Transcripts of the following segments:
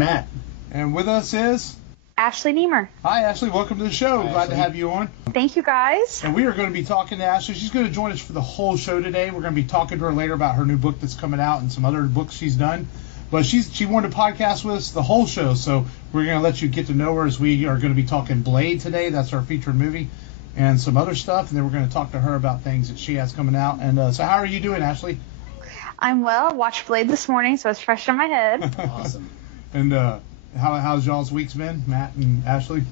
Matt. And with us is... Ashley Nemer. Hi, Ashley. Welcome to the show. Hi, Glad Ashley. to have you on. Thank you, guys. And we are going to be talking to Ashley. She's going to join us for the whole show today. We're going to be talking to her later about her new book that's coming out and some other books she's done. But she wanted to podcast with us the whole show, so we're going to let you get to know her as we are going to be talking Blade today. That's our featured movie. And some other stuff. And then we're going to talk to her about things that she has coming out. And so how are you doing, Ashley? I'm well. Watched Blade this morning, so it's fresh in my head. Awesome. And how's y'all's weeks been, Matt and Ashley?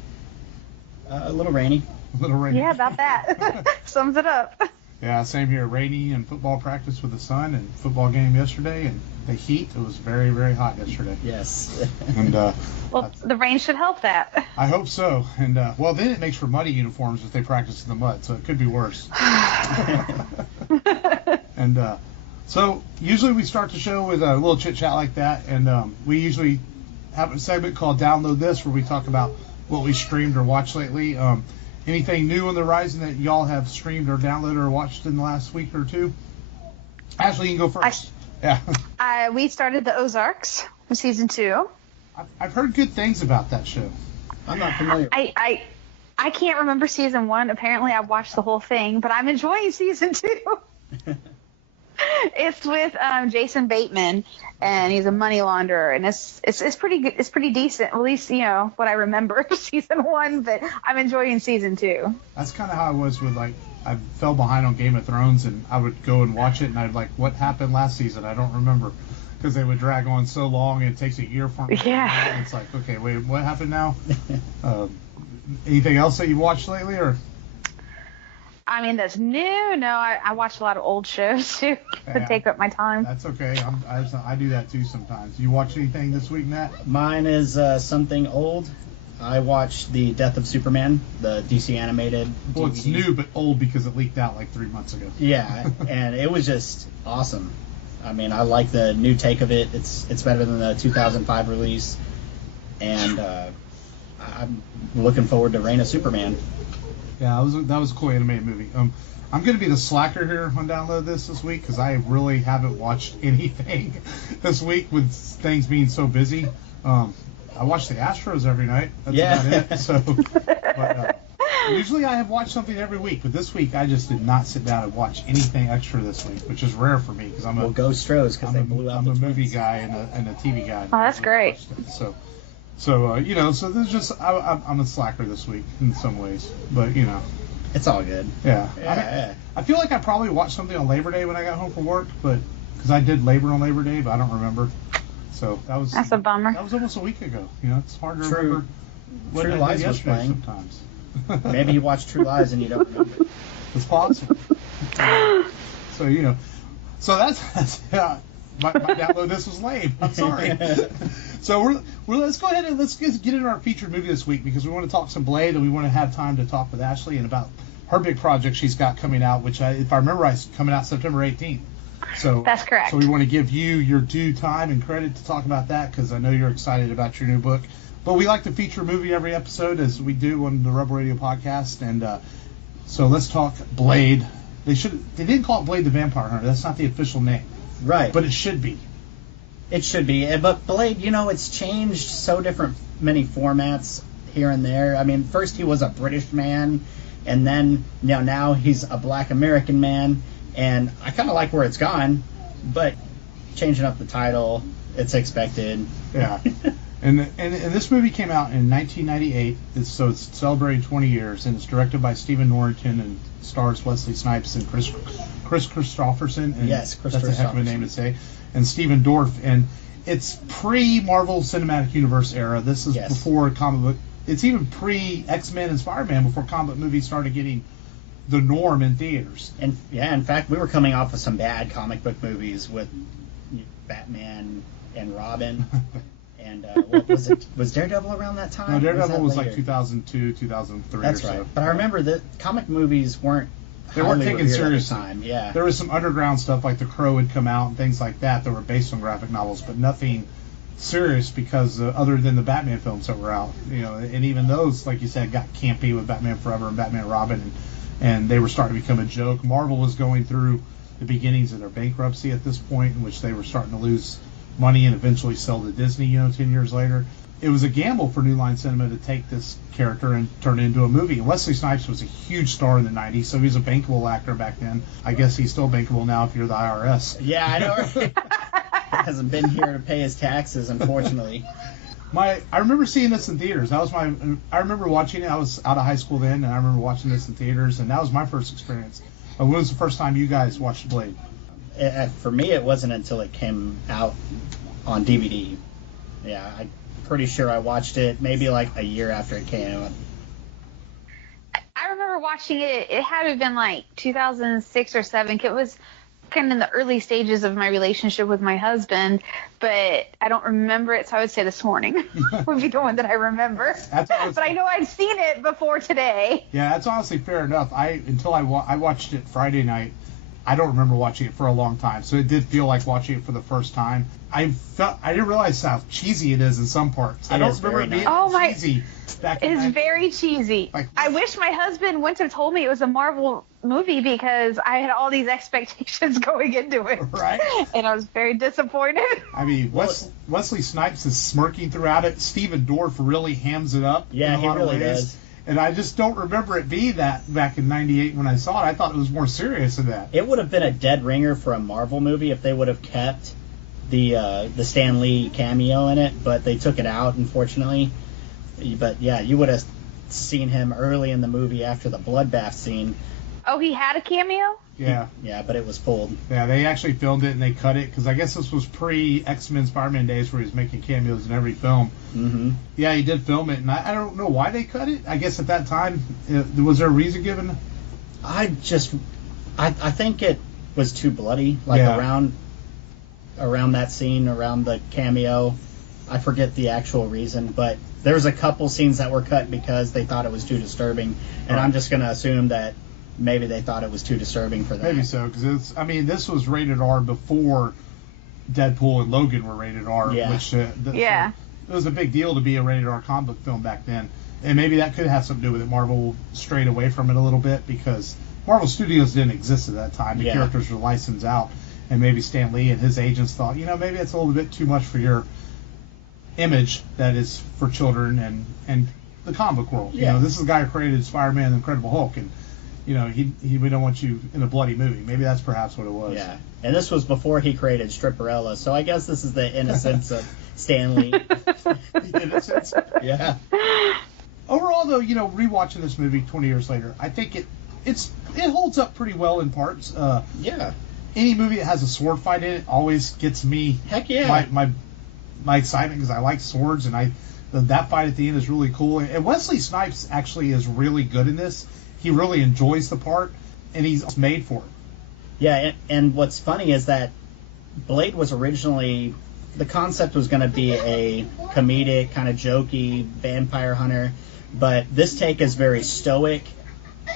A little rainy. A little rainy. Yeah, about that. Sums it up. Yeah, same here. Rainy and football practice with the sun and football game yesterday. And the heat, it was very, very hot yesterday. Yes. And Well, the rain should help that. I hope so. And well, then it makes for muddy uniforms if they practice in the mud, so it could be worse. And so usually we start the show with a little chit chat like that, and we usually have a segment called Download This, where we talk about what we streamed or watched lately. Anything new on the horizon that y'all have streamed or downloaded or watched in the last week or two? Ashley, you can go first. Yeah. We started the Ozarks from season 2. I've heard good things about that show. I'm not familiar. I can't remember season 1. Apparently, I watched the whole thing, but I'm enjoying season 2. It's with Jason Bateman, and he's a money launderer, and it's pretty good. It's pretty decent, at least what I remember of season 1. But I'm enjoying season 2. That's kind of how I was with, like, I fell behind on Game of Thrones, and I would go and watch it, and I'd like, what happened last season? I don't remember, because they would drag on so long, and it takes a year for me. Yeah. And it's like, okay, wait, what happened now? Anything else that you watched lately, or? I mean, that's new. No, I watch a lot of old shows too to take up my time. That's okay. I do that too sometimes. You watch anything this week, Matt? Mine is something old. I watched The Death of Superman, the DC animated Well, DVD. it's new but old because it leaked out like 3 months ago. Yeah, and it was just awesome. I mean, I like the new take of it. It's better than the 2005 release, and I'm looking forward to Reign of Superman. Yeah, that was a cool animated movie. I'm going to be the slacker here on Download This week because I really haven't watched anything this week with things being so busy. I watch the Astros every night. That's about it. So, but, usually I have watched something every week, but this week I just did not sit down and watch anything extra this week, which is rare for me because I'm a go Stros because they blew out I'm the a movie Twins. guy and a TV guy. Oh, that's great. So there's just I'm a slacker this week in some ways, but It's all good. yeah. Yeah. I feel like I probably watched something on Labor Day when I got home from work, but because I did labor on Labor Day, but I don't remember. So that's a bummer. That was almost a week ago. It's hard to True. remember what True I did Lies was yesterday playing. sometimes. Maybe you watched True Lies and you don't remember. It's possible. So that's my download this was lame. I'm sorry. So let's go ahead and let's get into our featured movie this week because we want to talk some Blade and we want to have time to talk with Ashley and about her big project she's got coming out, which if I remember right, is coming out September 18th. So That's correct. So we want to give you your due time and credit to talk about that because I know you're excited about your new book. But we like to feature a movie every episode as we do on the Rebel Radio podcast, and so let's talk Blade. They didn't call it Blade the Vampire Hunter. That's not the official name. Right. But it should be. It should be. But Blade, it's changed so many formats here and there. I mean, first he was a British man, and then now he's a Black American man, and I kind of like where it's gone, but changing up the title, it's expected. Yeah. And this movie came out in 1998, so it's celebrating 20 years, and it's directed by Stephen Norrington and stars Wesley Snipes and Chris Christopherson. And yes, Chris that's a heck of a name to say. And Stephen Dorff, and it's pre-Marvel Cinematic Universe era. This is before comic book. It's even pre-X-Men and Spider-Man before comic book movies started getting the norm in theaters. And in fact, we were coming off of some bad comic book movies with Batman and Robin. And what was it? Was Daredevil around that time? No, Daredevil was later? like 2002, 2003 That's or so. right. But I remember that comic movies weren't taken seriously. Time. Yeah. There was some underground stuff like The Crow had come out and things like that were based on graphic novels, but nothing serious because other than the Batman films that were out, and even those, like you said, got campy with Batman Forever and Batman and Robin, and they were starting to become a joke. Marvel was going through the beginnings of their bankruptcy at this point, in which they were starting to lose money and eventually sell to Disney, 10 years later. It was a gamble for New Line Cinema to take this character and turn it into a movie. And Wesley Snipes was a huge star in the 90s, so he was a bankable actor back then. I guess he's still bankable now if you're the IRS. Yeah, I know. Hasn't been here to pay his taxes, unfortunately. I remember seeing this in theaters. I remember watching it. I was out of high school then, and I remember watching this in theaters, and that was my first experience. When was the first time you guys watched Blade? For me, it wasn't until it came out on DVD. Yeah, I'm pretty sure I watched it maybe like a year after it came out. I remember watching it. It had to have been like 2006 or 7. It was kind of in the early stages of my relationship with my husband, but I don't remember it, so I would say this morning would be the one that I remember. But I know I'd seen it before today. Yeah, that's honestly fair enough. Until I watched it Friday night, I don't remember watching it for a long time, so it did feel like watching it for the first time. I didn't realize how cheesy it is in some parts. I don't remember it being cheesy. It's very cheesy. I wish my husband wouldn't have told me it was a Marvel movie because I had all these expectations going into it. Right. And I was very disappointed. I mean, Wesley Snipes is smirking throughout it. Stephen Dorff really hams it up in a lot of ways. Does. And I just don't remember it being that back in '98 when I saw it. I thought it was more serious than that. It would have been a dead ringer for a Marvel movie if they would have kept the Stan Lee cameo in it, but they took it out, unfortunately. But yeah, you would have seen him early in the movie after the bloodbath scene. Oh, he had a cameo? Yeah. Yeah, but it was pulled. Yeah, they actually filmed it and they cut it because I guess this was pre-X-Men Spider-Man days where he was making cameos in every film. Mm-hmm. Yeah, he did film it, and I don't know why they cut it. I guess at that time, was there a reason given? I think it was too bloody, around that scene, around the cameo. I forget the actual reason, but there's a couple scenes that were cut because they thought it was too disturbing, and I'm just going to assume that maybe they thought it was too disturbing for that. Maybe so, because this was rated R before Deadpool and Logan were rated R, which so it was a big deal to be a rated R comic book film back then, and maybe that could have something to do with it. Marvel strayed away from it a little bit because Marvel Studios didn't exist at that time. The characters were licensed out, and maybe Stan Lee and his agents thought, maybe it's a little bit too much for your image that is for children and the comic book world. This is the guy who created Spider-Man and the Incredible Hulk, and we don't want you in a bloody movie. Maybe that's perhaps what it was. Yeah, and this was before he created Stripperella, so I guess this is the innocence of Stan Lee. The innocence? Yeah. Overall, though, rewatching this movie 20 years later, I think it holds up pretty well in parts. Yeah. Any movie that has a sword fight in it always gets me. Heck yeah. My excitement because I like swords, and that fight at the end is really cool. And Wesley Snipes actually is really good in this. He really enjoys the part, and he's made for it. Yeah, and what's funny is that Blade was originally, the concept was going to be a comedic, kind of jokey vampire hunter, but this take is very stoic,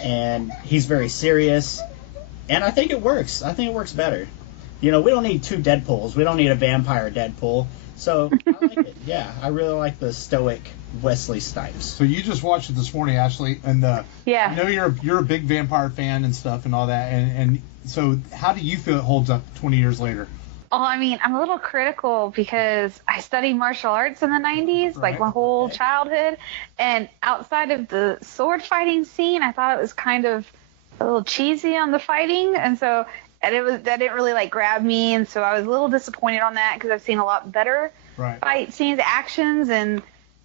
and he's very serious, and I think it works. I think it works better. We don't need two Deadpools. We don't need a vampire Deadpool. So I like it. Yeah, I really like the stoic Wesley Snipes. So you just watched it this morning, Ashley, and I know you're a big vampire fan and stuff and all that, and so how do you feel it holds up 20 years later? Well, I'm a little critical because I studied martial arts in the 90s, like my whole childhood, and outside of the sword fighting scene, I thought it was kind of a little cheesy on the fighting, and that didn't really grab me, and so I was a little disappointed on that because I've seen a lot better fight scenes, actions, and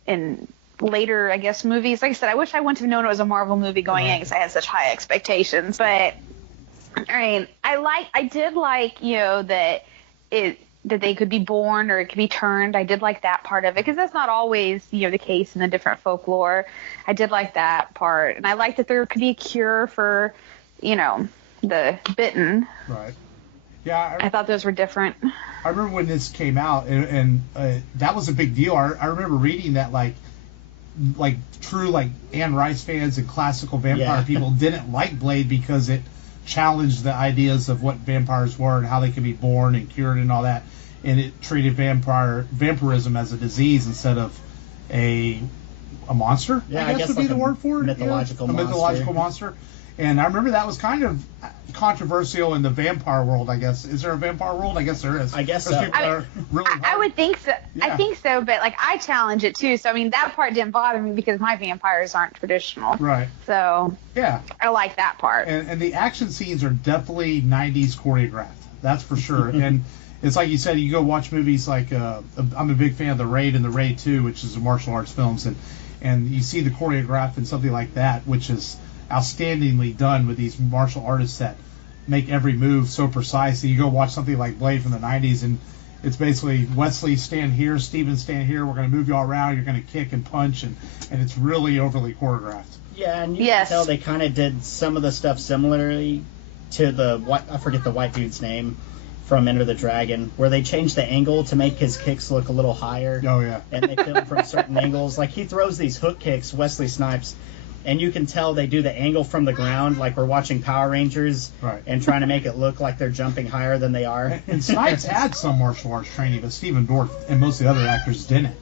in later, I guess, movies. Like I said, I wish I wouldn't have known it was a Marvel movie going in because I had such high expectations. But I did like that they could be born or it could be turned. I did like that part of it because that's not always the case in the different folklore. I did like that part, and I liked that there could be a cure for the bitten. Right. Yeah. I thought those were different. I remember when this came out, and that was a big deal. I remember reading that like true Anne Rice fans and classical vampire people didn't like Blade because it challenged the ideas of what vampires were and how they could be born and cured and all that, and it treated vampirism as a disease instead of a monster. Yeah, I guess would be the word for it. Mythological monster. Mythological monster. And I remember that was kind of controversial in the vampire world, I guess. Is there a vampire world? I guess there is. I guess so. I would think so. Yeah. I think so, but like I challenge it too. So I mean that part didn't bother me because my vampires aren't traditional. Right. So yeah, I like that part. And the action scenes are definitely 90s choreographed. That's for sure. And it's like you said, you go watch movies like I'm a big fan of The Raid and The Raid 2, which is the martial arts films, and you see the choreograph and something like that, which is outstandingly done with these martial artists that make every move so precise. And you go watch something like Blade from the 90s, and it's basically Wesley stand here, Steven stand here, we're going to move you all around, you're going to kick and punch, and it's really overly choreographed. Yeah, and you can tell they kind of did some of the stuff similarly to I forget the white dude's name from Enter the Dragon, where they changed the angle to make his kicks look a little higher. Oh, yeah. And they film from certain angles. Like, he throws these hook kicks, Wesley Snipes, and you can tell they do the angle from the ground, like we're watching Power Rangers, right, and trying to make it look like they're jumping higher than they are. And Snipes had some martial arts training, but Stephen Dorff and most of the other actors didn't.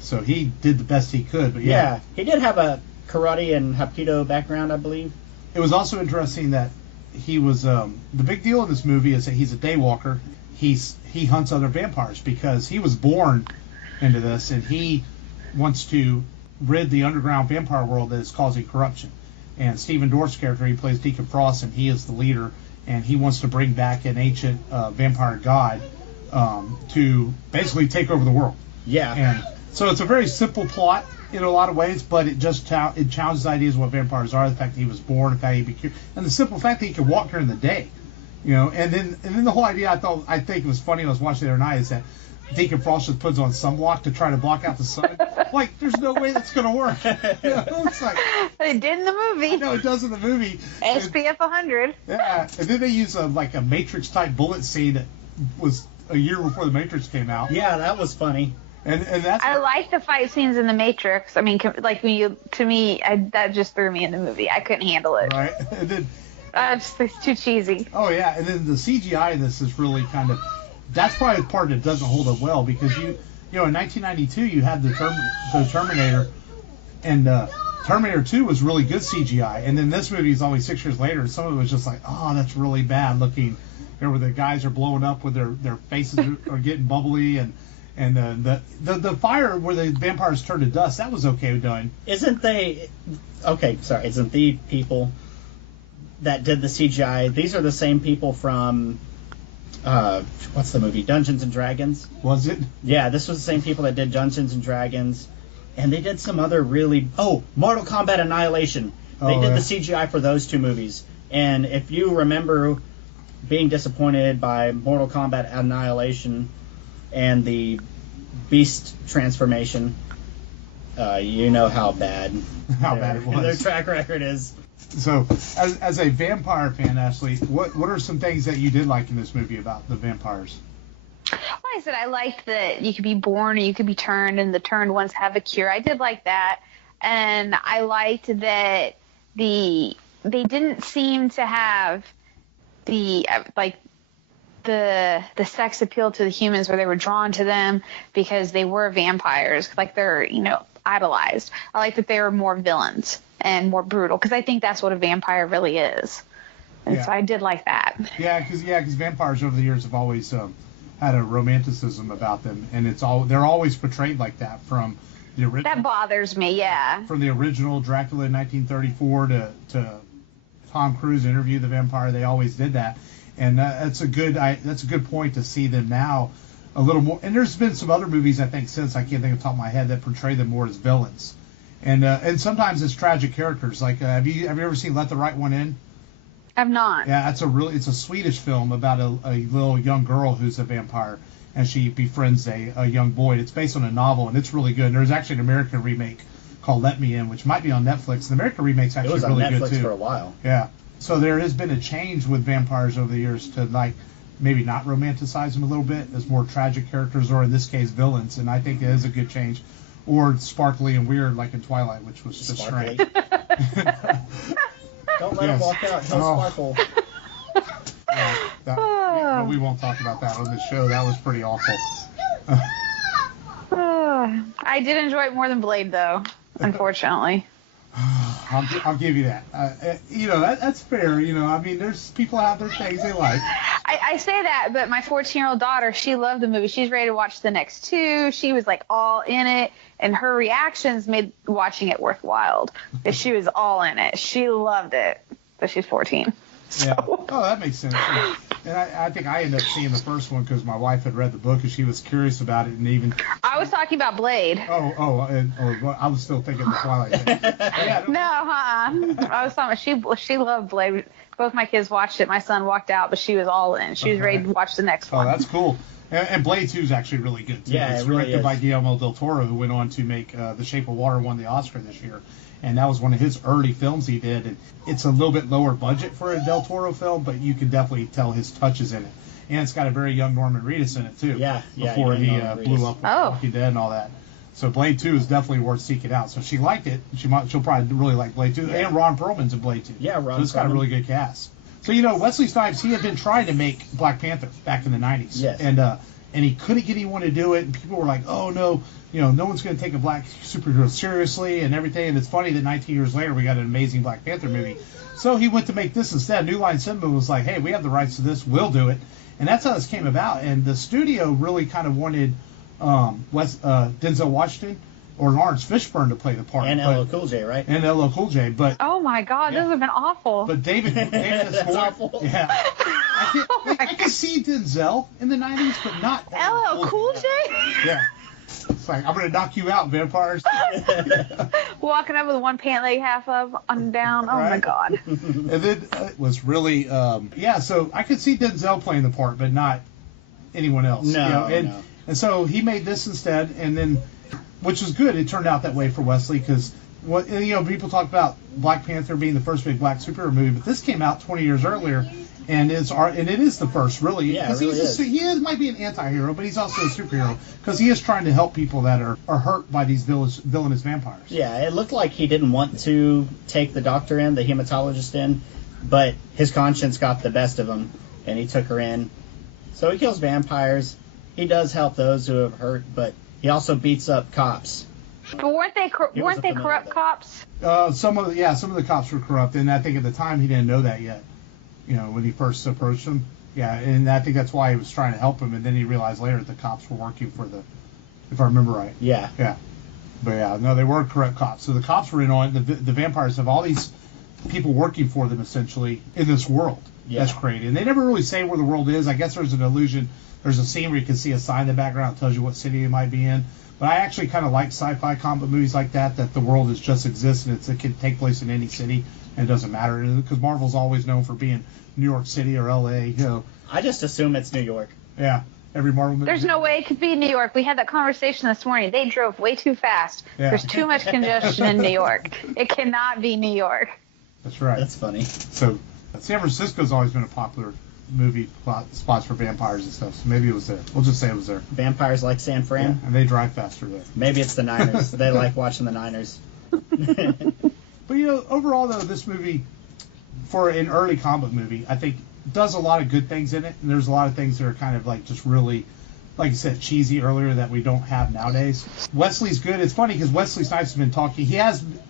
So he did the best he could. But yeah, he did have a karate and Hapkido background, I believe. It was also interesting that he was the big deal in this movie is that he's a Daywalker. He hunts other vampires because he was born into this, and he wants to rid the underground vampire world that is causing corruption. And Stephen Dorff's character, he plays Deacon Frost, and he is the leader, and he wants to bring back an ancient vampire god to basically take over the world. Yeah. And so it's a very simple plot in a lot of ways, but it just it challenges ideas of what vampires are, the fact that he was born, the fact that he became, and the simple fact that he could walk during the day. And then the whole idea I think it was funny I was watching the other night is that Deacon Frost just puts on sunblock to try to block out the sun. Like, there's no way that's going to work. It's like, it did in the movie. No, it does in the movie. SPF 100. Yeah, and then they use a Matrix type bullet scene that was a year before the Matrix came out. Yeah, that was funny. And that's I like the fight scenes in the Matrix. I mean, like that just threw me in the movie. I couldn't handle it. Right, and then it's too cheesy. Oh yeah, and then the CGI in this is really kind of. That's probably the part that doesn't hold up well because in 1992 you had the Terminator, and Terminator 2 was really good CGI, and then this movie is only 6 years later, and some of it was just like, oh, that's really bad looking. Where the guys are blowing up with their faces are getting bubbly, and the fire where the vampires turn to dust, that was okay done. Isn't the people that did the CGI, these are the same people from what's the movie? Dungeons and Dragons? Was it? Yeah, this was the same people that did Dungeons and Dragons. And they did some other Mortal Kombat Annihilation. They did the CGI for those two movies. And if you remember being disappointed by Mortal Kombat Annihilation and the Beast transformation, you know how bad it was. Their track record is. So, as a vampire fan, Ashley, what are some things that you did like in this movie about the vampires? Well, I said I liked that you could be born or you could be turned, and the turned ones have a cure. I did like that, and I liked that they didn't seem to have the sex appeal to the humans where they were drawn to them because they were vampires, like they're idolized. I like that they were more villains and more brutal because I think that's what a vampire really is, and so I did like that. Yeah, because vampires over the years have always had a romanticism about them, and they're always portrayed like that from the original. That bothers me, yeah. From the original Dracula in 1934 to Tom Cruise Interview the Vampire, they always did that, and that's a good point to see them now a little more. And there's been some other movies I think since, I can't think of the top of my head, that portray them more as villains, and sometimes as tragic characters. Like have you ever seen Let the Right One In? I've not. Yeah, it's a Swedish film about a little young girl who's a vampire, and she befriends a young boy. It's based on a novel, and it's really good. And there's actually an American remake called Let Me In, which might be on Netflix. The American remake's actually really good too. It was on Netflix for a while. Yeah. So there has been a change with vampires over the years to maybe not romanticize them a little bit as more tragic characters, or in this case villains, and I think it is a good change. Or sparkly and weird like in Twilight, which was just strange. Don't let him walk out. He'll sparkle. But we won't talk about that on the show. That was pretty awful. I did enjoy it more than Blade, though, unfortunately. I'll give you that. That's fair. I mean, there's people out there things they like. I say that, but my 14-year-old daughter, she loved the movie. She's ready to watch the next two. She was like all in it, and her reactions made watching it worthwhile. She was all in it. She loved it, but she's 14. Yeah. Oh, that makes sense. And I think I ended up seeing the first one because my wife had read the book and she was curious about it, and even. I was talking about Blade. I was still thinking the Twilight thing. Yeah, no, I was talking about she loved Blade. Both my kids watched it. My son walked out, but she was all in. She was ready to watch the next one. Oh, that's cool. And Blade 2 is actually really good too. Yeah, it's it really directed is. by Guillermo del Toro, who went on to make The Shape of Water, won the Oscar this year. And that was one of his early films he did. And it's a little bit lower budget for a Del Toro film, but you can definitely tell his touches in it. And it's got a very young Norman Reedus in it, too. Yeah. Before he blew up with Oh. Walking Dead and all that. So Blade 2 is definitely worth seeking out. So she liked it. She'll probably really like Blade 2. Yeah. And Ron Perlman's in Blade 2. Yeah, Ron So it's got a Perlman. really good cast. So, Wesley Snipes, he had been trying to make Black Panther back in the 90s. Yes. And he couldn't get anyone to do it. And people were like, oh, no. No one's going to take a black superhero seriously and everything. And it's funny that 19 years later we got an amazing Black Panther movie. So he went to make this instead. New Line Cinema was like, hey, we have the rights to this. We'll do it. And that's how this came about. And the studio really kind of wanted Denzel Washington or Lawrence Fishburne to play the part. And LL Cool J, right? And LL Cool J. But Oh my God, Yeah. those have been awful. but David That's Ford, awful. yeah. I can see Denzel in the 90s, but not LL Cool J? Yeah. It's like, I'm going to knock you out, vampires. Walking up with one pant leg half up, on down. Oh my Right. God. And then it was really, so I could see Denzel playing the part, but not anyone else. No, and, no. and so he made this instead, and then, which is good. It turned out that way for Wesley because, people talk about Black Panther being the first big black superhero movie, but this came out 20 years earlier. And it is the first, really. Yeah, it because really is. He might be an anti-hero, but he's also a superhero because he is trying to help people that are hurt by these villainous vampires. Yeah, it looked like he didn't want to take the doctor in, the hematologist in, but his conscience got the best of him, and he took her in. So he kills vampires. He does help those who have hurt, but he also beats up cops. But weren't they He was a familiar corrupt though. cops? Some of the cops were corrupt, and I think at the time he didn't know that yet. When he first approached him. Yeah, and I think that's why he was trying to help him, and then he realized later that the cops were working for if I remember right. Yeah. Yeah. But yeah, no, they were corrupt cops. So the cops were in on it. The vampires have all these people working for them, essentially, in this world that's created. And they never really say where the world is. I guess there's an illusion. There's a scene where you can see a sign in the background that tells you what city it might be in. But I actually kind of like sci-fi comic movies like that the world is just exists and it can take place in any city and it doesn't matter. Because Marvel's always known for being New York City or L.A., I just assume it's New York. Yeah, every Marvel movie. There's no way it could be New York. We had that conversation this morning. They drove way too fast. Yeah. There's too much congestion in New York. It cannot be New York. That's right. That's funny. So San Francisco's always been a popular movie spots for vampires and stuff. So maybe it was there. We'll just say it was there. Vampires like San Fran. Yeah, and they drive faster there. Maybe it's the Niners. They like watching the Niners. But overall though, this movie, for an early comic movie, I think does a lot of good things in it, and there's a lot of things that are kind of like just really, like I said, cheesy earlier that we don't have nowadays. Wesley's good. It's funny because Wesley Snipes has been talking.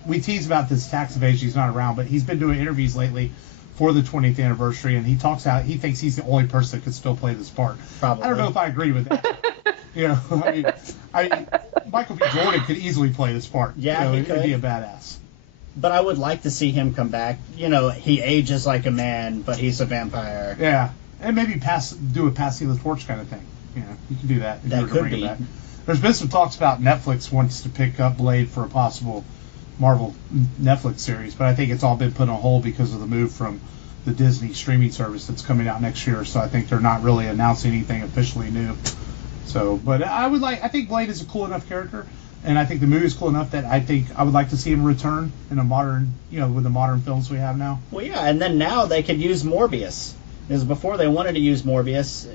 We tease about this tax evasion. He's not around, but he's been doing interviews lately for the 20th anniversary, and he talks out. He thinks he's the only person that could still play this part. Probably. I don't know if I agree with that. I mean, Michael B. Jordan could easily play this part. Yeah, he He'd could. be a badass. But I would like to see him come back. He ages like a man, but he's a vampire. Yeah, and maybe do a passing the torch kind of thing. You can do that. If That you were to could bring it be. back. There's been some talks about Netflix wants to pick up Blade for a possible Marvel Netflix series, but I think it's all been put on hold because of the move from the Disney streaming service that's coming out next year. So I think they're not really announcing anything officially new. So, but I think Blade is a cool enough character, and I think the movie is cool enough that I think I would like to see him return in a modern, with the modern films we have now. Well, yeah, and then now they could use Morbius. Because before they wanted to use Morbius.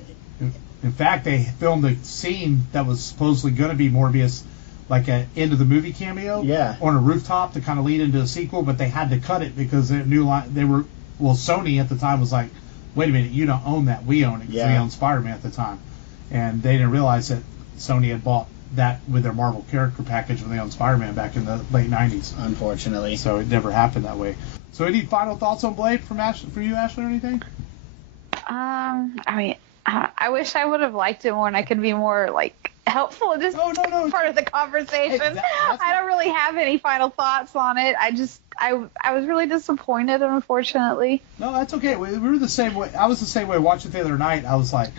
In fact, they filmed a scene that was supposedly going to be Morbius, like an end of the movie cameo, on a rooftop to kind of lead into a sequel, but they had to cut it because Sony at the time was like, wait a minute, you don't own that, we own it, because we owned Spider-Man at the time. And they didn't realize that Sony had bought that with their Marvel character package when they owned Spider-Man back in the late 90s. Unfortunately. So it never happened that way. So any final thoughts on Blade for you, Ashley, or anything? I mean, I wish I would have liked it more and I could be more, like, helpful in this part of the conversation. Hey, I don't really have any final thoughts on it. I was really disappointed, unfortunately. No, that's okay. We were the same way. I was the same way. Watching it the other night, I was like,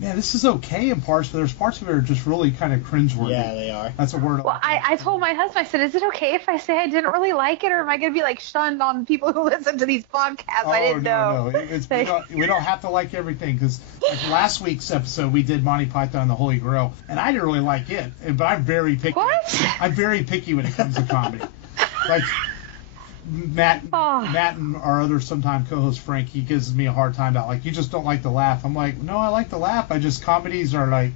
man, this is okay in parts, but there's parts of it that are just really kind of cringeworthy. Yeah, they are. That's a word. Well, I told my husband, I said, is it okay if I say I didn't really like it, or am I going to be, like, shunned on people who listen to these podcasts? I didn't know. No. We don't have to like everything, because like last week's episode, we did Monty Python and the Holy Grail, and I didn't really like it, but I'm very picky. What? I'm very picky when it comes to comedy. Like, Matt and our other sometime co-host Frank, he gives me a hard time about, like, you just don't like the laugh. I'm like, no, I like the laugh. Comedies are like,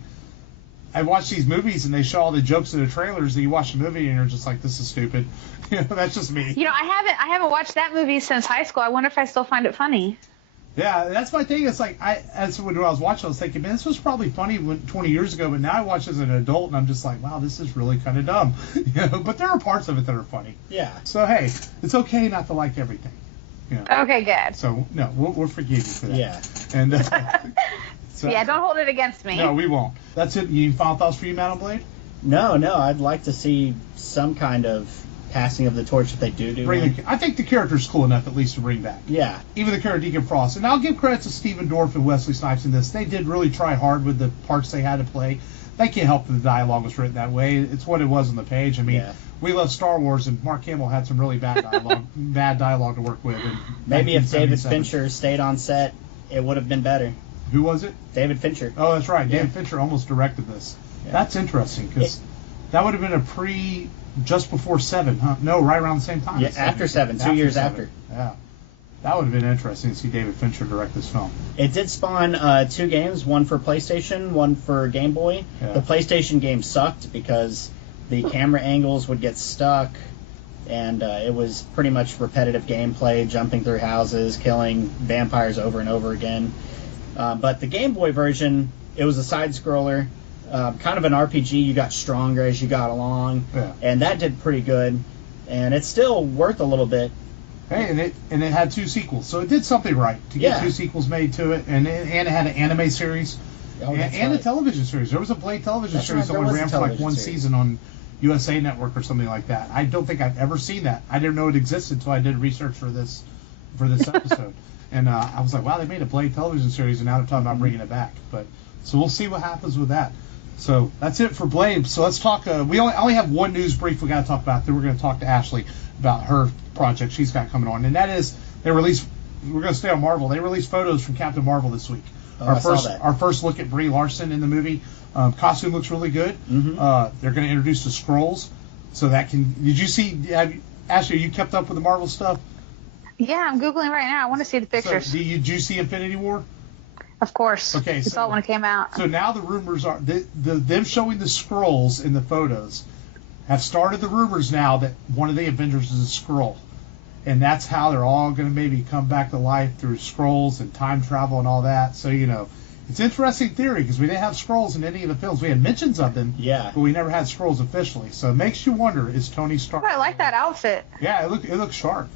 I watch these movies and they show all the jokes in the trailers, and you watch the movie and you're just like, this is stupid. That's just me. I haven't watched that movie since high school. I wonder if I still find it funny. Yeah, that's my thing. It's like, when I was watching, I was thinking, man, this was probably funny 20 years ago, but now I watch as an adult, and I'm just like, wow, this is really kind of dumb. But there are parts of it that are funny. Yeah. So, hey, it's okay not to like everything. Okay, good. So, no, we'll forgive you for that. Yeah. And, so, yeah, don't hold it against me. No, we won't. That's it. Any final thoughts for you, Matt on Blade? No, I'd like to see some kind of passing of the torch if they do. I think the character's cool enough at least to bring back. Yeah. Even the character Deacon Frost. And I'll give credit to Stephen Dorff and Wesley Snipes in this. They did really try hard with the parts they had to play. They can't help that the dialogue was written that way. It's what it was on the page. I mean, we love Star Wars, and Mark Hamill had some really bad dialogue to work with. Maybe if David Fincher stayed on set, it would have been better. Who was it? David Fincher. Oh, that's right. Yeah. David Fincher almost directed this. Yeah. That's interesting, because that would have been just before 7, huh? No, right around the same time. Yeah, after 7, 2 years after. Yeah. That would have been interesting to see David Fincher direct this film. It did spawn 2 games, one for PlayStation, one for Game Boy. Yeah. The PlayStation game sucked because the camera angles would get stuck, and it was pretty much repetitive gameplay, jumping through houses, killing vampires over and over again. But the Game Boy version, it was a side-scroller, kind of an RPG. You got stronger as you got along, and that did pretty good. And it's still worth a little bit. Hey, and it had 2 sequels, so it did something right to get 2 sequels made to it, and it had an anime series and a television series. There was a Blade television series that ran for like 1 season on USA Network or something like that. I don't think I've ever seen that. I didn't know it existed until I did research for this episode. And I was like, wow, they made a Blade television series, and now they're talking about bringing it back. So we'll see what happens with that. So that's it for Blade. So let's talk. We only have one news brief we got to talk about. Then we're going to talk to Ashley about her project she's got coming on, and that is they released. We're going to stay on Marvel. They released photos from Captain Marvel this week. I saw that. Our first look at Brie Larson in the movie. Costume looks really good. Mm-hmm. They're going to introduce the Skrulls, so that can. Did you see? Ashley, you kept up with the Marvel stuff? Yeah, I'm Googling right now. I want to see the pictures. So, did you see Infinity War? Of course. Okay, we saw it when it came out. So now the rumors are them showing the Skrulls in the photos have started the rumors now that one of the Avengers is a Skrull, and that's how they're all going to maybe come back to life through Skrulls and time travel and all that. So it's an interesting theory because we didn't have Skrulls in any of the films. We had mentions of them, but we never had Skrulls officially. So it makes you wonder: is Tony Stark? Oh, I like that outfit. Yeah, it looks sharp.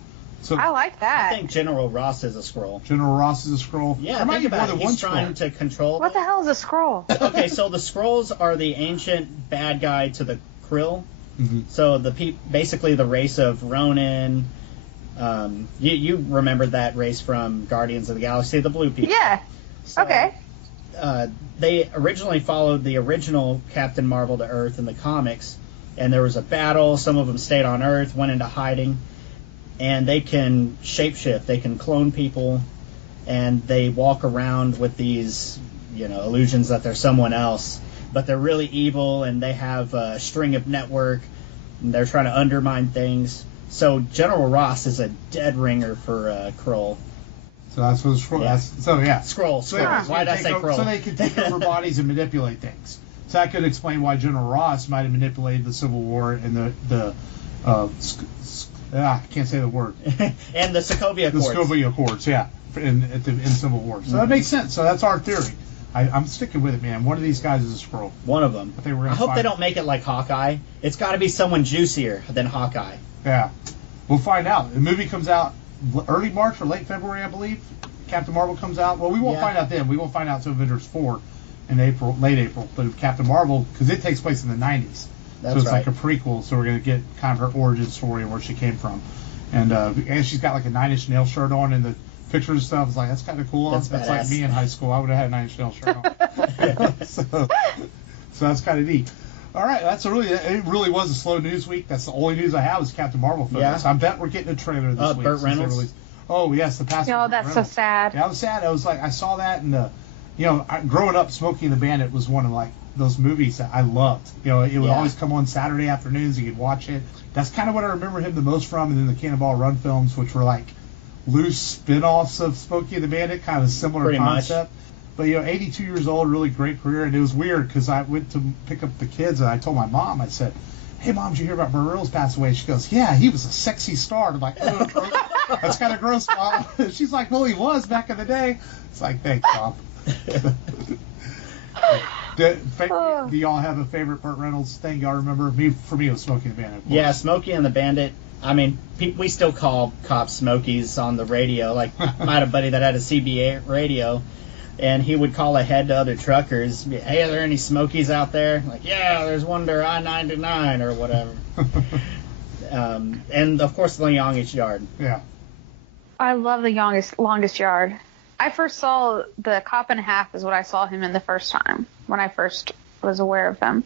So I like that. I think General Ross is a Skrull. General Ross is a Skrull. Yeah, there might be more than one He's trying to control. What the hell is a Skrull? Okay, so the Skrulls are the ancient bad guy to the Krill. Mm-hmm. So basically the race of Ronin. You remember that race from Guardians of the Galaxy, the blue people. Yeah. So, okay. They originally followed the original Captain Marvel to Earth in the comics, and there was a battle. Some of them stayed on Earth, went into hiding. And they can shapeshift, they can clone people, and they walk around with these, illusions that they're someone else. But they're really evil, and they have a string of network, and they're trying to undermine things. So General Ross is a dead ringer for Krull. So that's what Skrull. Yeah. Skrull. Skrull. Why did I say Krull? So they can take over bodies and manipulate things. So that could explain why General Ross might have manipulated the Civil War and I can't say the word. And the Sokovia Accords. The Sokovia Accords, yeah, in Civil War. So that makes sense. So that's our theory. I'm sticking with it, man. One of these guys is a Skrull. One of them. I hope they don't make it like Hawkeye. It's got to be someone juicier than Hawkeye. Yeah. We'll find out. The movie comes out early March or late February, I believe. Captain Marvel comes out. Well, we won't find out then. We won't find out until Avengers 4 in April, late April. But Captain Marvel, because it takes place in the 90s. That's so it's right. like a prequel, so we're going to get kind of her origin story and where she came from. And she's got like a 9 Inch Nail shirt on in the pictures and stuff. It's like, that's kind of cool. That's like me in high school. I would have had a 9 Inch Nail shirt on. so that's kind of neat. All right, it really was a slow news week. That's the only news I have is Captain Marvel films. I bet we're getting a trailer this week. Burt Reynolds. Oh, yes, the past. Oh, that's so sad. Yeah, I was sad. I was like, I saw that, and growing up, Smokey and the Bandit was one of like those movies that I loved. It would always come on Saturday afternoons. You could watch it. That's kind of what I remember him the most from, and then the Cannonball Run films, which were like loose spin-offs of Smokey and the Bandit, kind of similar Pretty concept. Much. But 82 years old, really great career, and it was weird because I went to pick up the kids, and I told my mom, I said, "Hey, Mom, did you hear about Burt Reynolds passed away?" She goes, "Yeah, he was a sexy star." I'm like, "Oh, that's kind of gross, Mom." She's like, "Well, he was back in the day." It's like, thanks, Mom. Do y'all have a favorite Burt Reynolds thing y'all remember? For me, it was Smokey and the Bandit. Yeah, Smokey and the Bandit. I mean, we still call cops Smokies on the radio. Like, I had a buddy that had a CB radio, and he would call ahead to other truckers. "Hey, are there any Smokies out there?" Like, "Yeah, there's one to I-99 or whatever." And of course, the Longest Yard. Yeah. I love the longest yard. I first saw the Cop and a Half is what I saw him in the first time when I first was aware of him.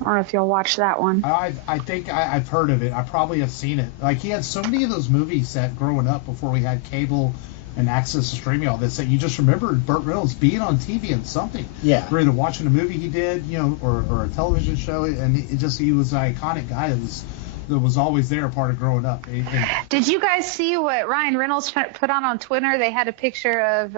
I don't know if you'll watch that one. I think I've heard of it. I probably have seen it. Like, he had so many of those movies that growing up before we had cable and access to streaming, all this, that you just remembered Burt Reynolds being on TV in something. Yeah. Or either watching a movie he did, or a television show, and he was an iconic guy that was always there, part of growing up. Did you guys see what Ryan Reynolds put on Twitter? They had a picture of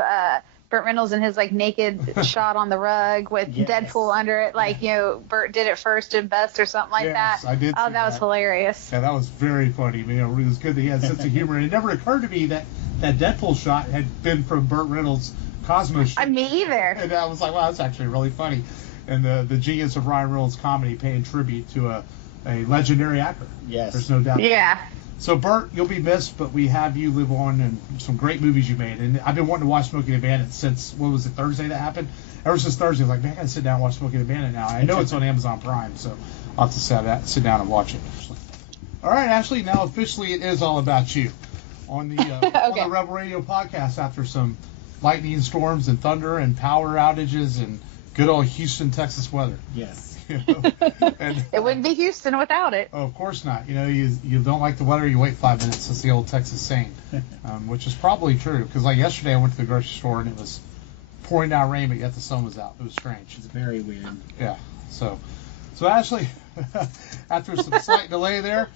Burt Reynolds in his like naked shot on the rug with Deadpool under it, like Burt did it first and best or something like that. I did. Oh, that was hilarious. Yeah, that was very funny. It was good that he had a sense of humor. And it never occurred to me that Deadpool shot had been from Burt Reynolds' Cosmo show. Me either. And I was like, wow, that's actually really funny. And the genius of Ryan Reynolds' comedy paying tribute to a legendary actor. Yes. There's no doubt. Yeah. So, Burt, you'll be missed, but we have you live on and some great movies you made. And I've been wanting to watch Smokey and the Bandit since, what was it, Thursday that happened? Ever since Thursday, I was like, man, I got to sit down and watch Smokey and the Bandit now. I know it's on Amazon Prime, so I'll have to sit down and watch it. All right, Ashley, now officially it is all about you. On the, on the Rebel Radio podcast after some lightning storms and thunder and power outages and good old Houston, Texas weather. Yes. And, it wouldn't be Houston without it. Oh, of course not. You don't like the weather, you wait 5 minutes. That's the old Texas saying, which is probably true. Because like yesterday, I went to the grocery store and it was pouring down rain, but yet the sun was out. It was strange. It's very weird. Yeah. So Ashley, after some slight delay there,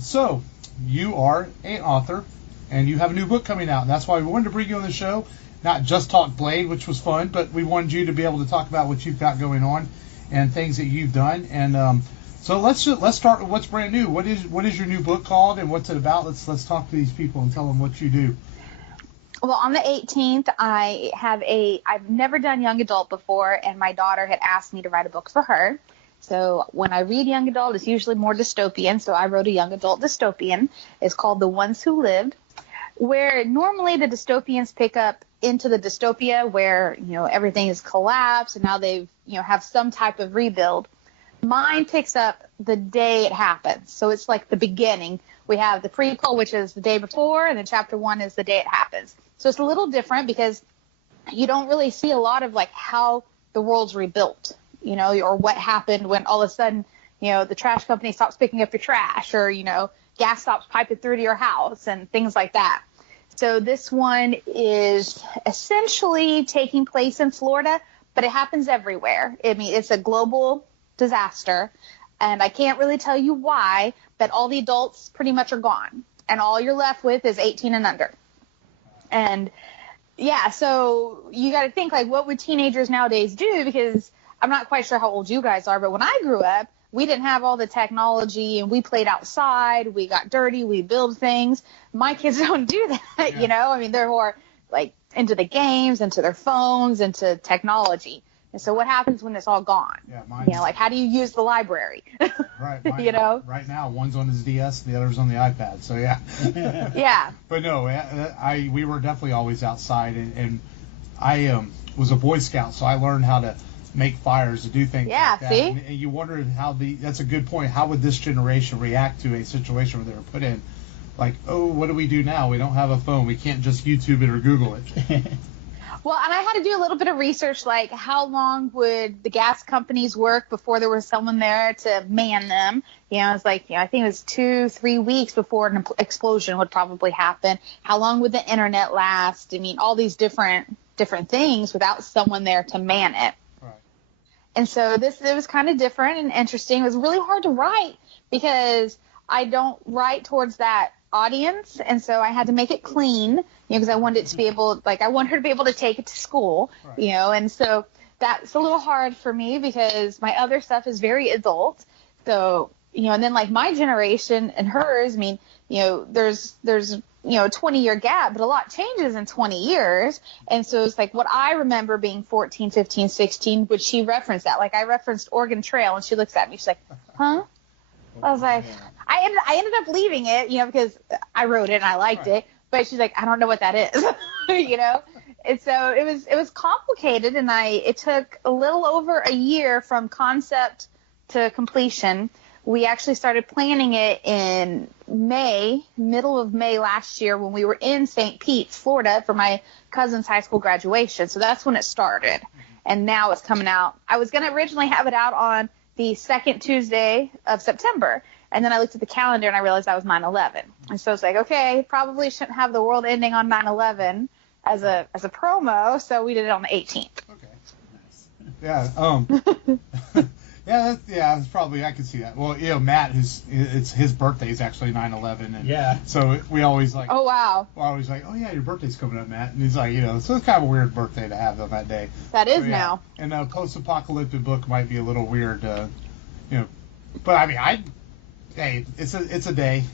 so you are an author and you have a new book coming out, and that's why we wanted to bring you on the show. Not just talk Blade, which was fun, but we wanted you to be able to talk about what you've got going on and things that you've done. And so let's start with what's brand new. What is your new book called and what's it about? Let's talk to these people and tell them what you do. Well, on the 18th, I've never done young adult before, and my daughter had asked me to write a book for her. So when I read young adult, it's usually more dystopian. So I wrote a young adult dystopian. It's called The Ones Who Lived, where normally the dystopians pick up into the dystopia where, everything is collapsed and now they've, have some type of rebuild. Mine picks up the day it happens. So it's like the beginning. We have the prequel, which is the day before, and then chapter 1 is the day it happens. So it's a little different because you don't really see a lot of like how the world's rebuilt, or what happened when all of a sudden, the trash company stops picking up your trash, or, gas stops piping through to your house and things like that. So this one is essentially taking place in Florida, but it happens everywhere. I mean, it's a global disaster, and I can't really tell you why, but all the adults pretty much are gone, and all you're left with is 18 and under. And yeah, so you got to think, like, what would teenagers nowadays do? Because I'm not quite sure how old you guys are, but when I grew up, we didn't have all the technology, and we played outside. We got dirty. We build things. My kids don't do that, Yeah. I mean, they're more like into the games, into their phones, into technology. And so what happens when it's all gone? Yeah, mine. Like how do you use the library? Right. Right now, one's on his DS, the other's on the iPad. So yeah. Yeah. But no, we were definitely always outside, and I was a Boy Scout, so I learned how to make fires, to do things like that. See? And you wondered that's a good point. How would this generation react to a situation where they were put in? Like, oh, what do we do now? We don't have a phone. We can't just YouTube it or Google it. Well, and I had to do a little bit of research, like how long would the gas companies work before there was someone there to man them? It's like, I think it was 2-3 weeks before an explosion would probably happen. How long would the internet last? I mean, all these different things without someone there to man it. Right. And so it was kind of different and interesting. It was really hard to write because I don't write towards that audience, and so I had to make it clean, because I wanted it to be able, I want her to be able to take it to school, right. And so that's a little hard for me because my other stuff is very adult. So, and then like my generation and hers, I mean, there's a 20-year gap, but a lot changes in 20 years. And so it's like what I remember being 14, 15, 16, would she reference that? Like I referenced Oregon Trail, and she looks at me, she's like, huh? I was like, I ended up leaving it, because I wrote it and I liked it, but she's like, I don't know what that is, And so it was complicated, and it took a little over a year from concept to completion. We actually started planning it in middle of May last year, when we were in St. Pete, Florida, for my cousin's high school graduation. So that's when it started, and now it's coming out. I was going to originally have it out on the second Tuesday of September. And then I looked at the calendar and I realized that was 9/11. And so it's like, okay, probably shouldn't have the world ending on 9/11 as a promo. So we did it on the 18th. Okay. Nice. Yeah. That's probably, I can see that. Well, Matt, his birthday is actually 9/11, and so we always like. Oh wow. We're always like, oh yeah, your birthday's coming up, Matt, and he's like, so it's kind of a weird birthday to have on that day. That is now. And a post-apocalyptic book might be a little weird, but I mean, it's a day. It's a day.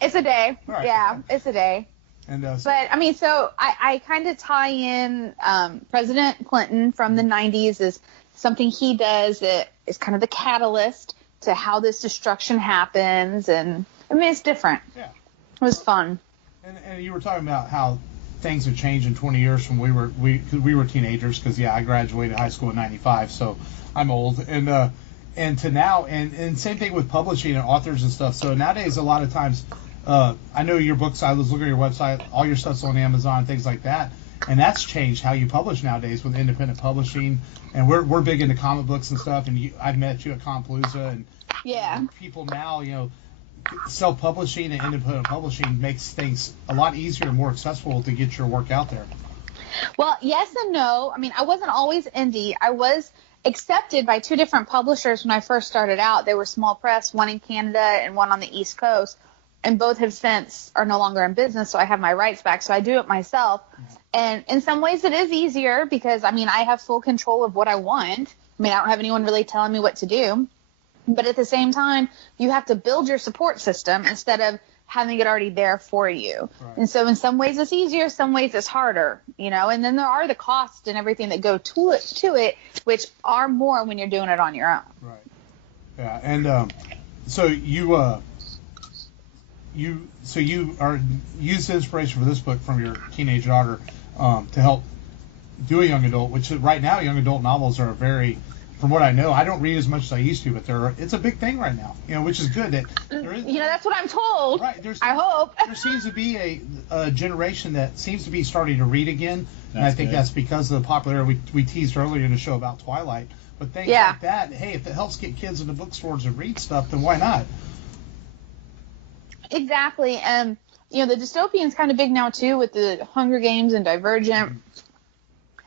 It's a day. Right. Yeah, it's a day. And but I mean, so I kind of tie in President Clinton from the 90s is something he does that is kind of the catalyst to how this destruction happens, and I mean it's different. Yeah, it was fun. And you were talking about how things have changed in 20 years from we were teenagers, because I graduated high school in '95, so I'm old, and to now, and same thing with publishing and authors and stuff. So nowadays, a lot of times, I know your books. I was looking at your website, all your stuff's on Amazon, things like that. And that's changed how you publish nowadays with independent publishing. And we're big into comic books and stuff. And I've met you at Compalooza. And people now, self-publishing and independent publishing makes things a lot easier and more accessible to get your work out there. Well, yes and no. I mean, I wasn't always indie. I was accepted by 2 different publishers when I first started out. They were small press, one in Canada and one on the East Coast. And both have since are no longer in business, so I have my rights back. So I do it myself. And in some ways it is easier because, I mean, I have full control of what I want. I mean, I don't have anyone really telling me what to do. But at the same time, you have to build your support system instead of having it already there for you. Right. And so in some ways it's easier, some ways it's harder, And then there are the costs and everything that go to it, which are more when you're doing it on your own. Right. Yeah, and so you are used inspiration for this book from your teenage daughter to help do a young adult, which right now young adult novels are very, from what I know, I don't read as much as I used to, but it's a big thing right now, which is good. That there is, that's what I'm told. Right. I hope. There seems to be a generation that seems to be starting to read again, and I think good. That's because of the popularity. We teased earlier in the show about Twilight, but things like that, hey, if it helps get kids into bookstores and read stuff, then why not? Exactly. And, the dystopian's kind of big now, too, with the Hunger Games and Divergent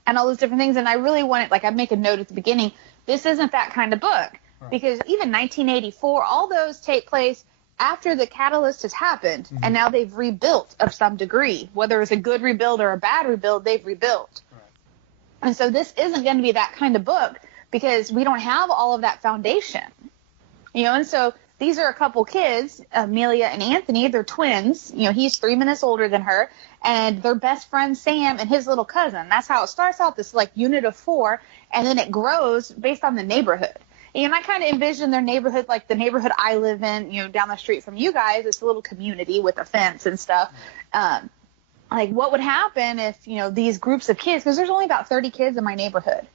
and all those different things. And I really wanted, I make a note at the beginning, this isn't that kind of book. Right. Because even 1984, all those take place after the catalyst has happened, and now they've rebuilt of some degree. Whether it's a good rebuild or a bad rebuild, they've rebuilt. Right. And so this isn't going to be that kind of book because we don't have all of that foundation. And so these are a couple kids, Amelia and Anthony. They're twins. You know, he's 3 minutes older than her, and their best friend Sam and his little cousin. That's how it starts out, this like unit of 4, and then it grows based on the neighborhood. And I kind of envision their neighborhood like the neighborhood I live in, you know, down the street from you guys. It's a little community with a fence and stuff. Like what would happen if, you know, these groups of kids, because there's only about 30 kids in my neighborhood,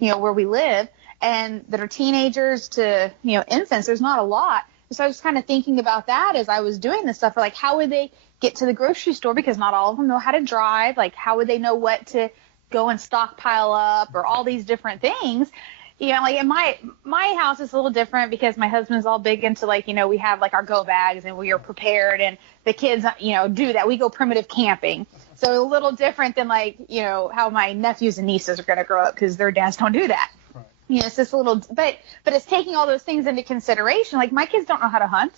you know, where we live, and that are teenagers to, you know, infants. There's not a lot. So I was kind of thinking about that as I was doing this stuff. Like, how would they get to the grocery store? Because not all of them know how to drive. Like, how would they know what to go and stockpile up, or all these different things? You know, like in my house is a little different because my husband's all big into, like, you know, we have like our go bags and we are prepared, and the kids, you know, do that. We go primitive camping. So a little different than, like, you know, how my nephews and nieces are going to grow up, because their dads don't do that. Right. You know, it's just a little, but it's taking all those things into consideration. Like, my kids don't know how to hunt.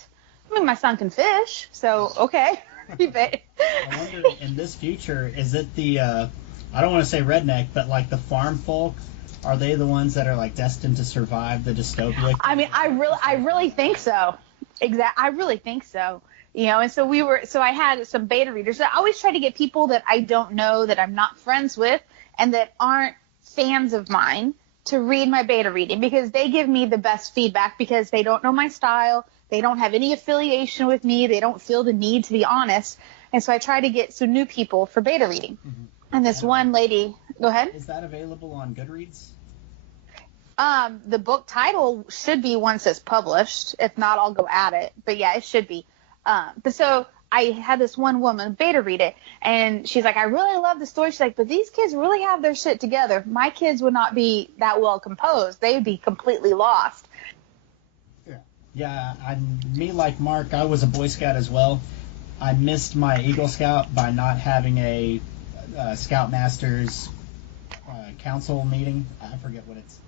I mean, my son can fish, so okay. I wonder, in this future, is it the, I don't want to say redneck, but like the farm folk, are they the ones that are like destined to survive the dystopia? I mean, I really think so. I really think so. You know, and so I had some beta readers. I always try to get people that I don't know, that I'm not friends with, and that aren't fans of mine, to read my beta reading, because they give me the best feedback, because they don't know my style. They don't have any affiliation with me. They don't feel the need to be honest. And so I try to get some new people for beta reading. Mm-hmm. And this one lady, go ahead. Is that available on Goodreads? The book title should be once it's published. If not, I'll go at it. But yeah, it should be. But so I had this one woman beta read it, and she's like, I really love the story. She's like, but these kids really have their shit together. My kids would not be that well composed. They would be completely lost. Yeah, me like Mark, I was a Boy Scout as well. I missed my Eagle Scout by not having a Scoutmasters council meeting. I forget what it's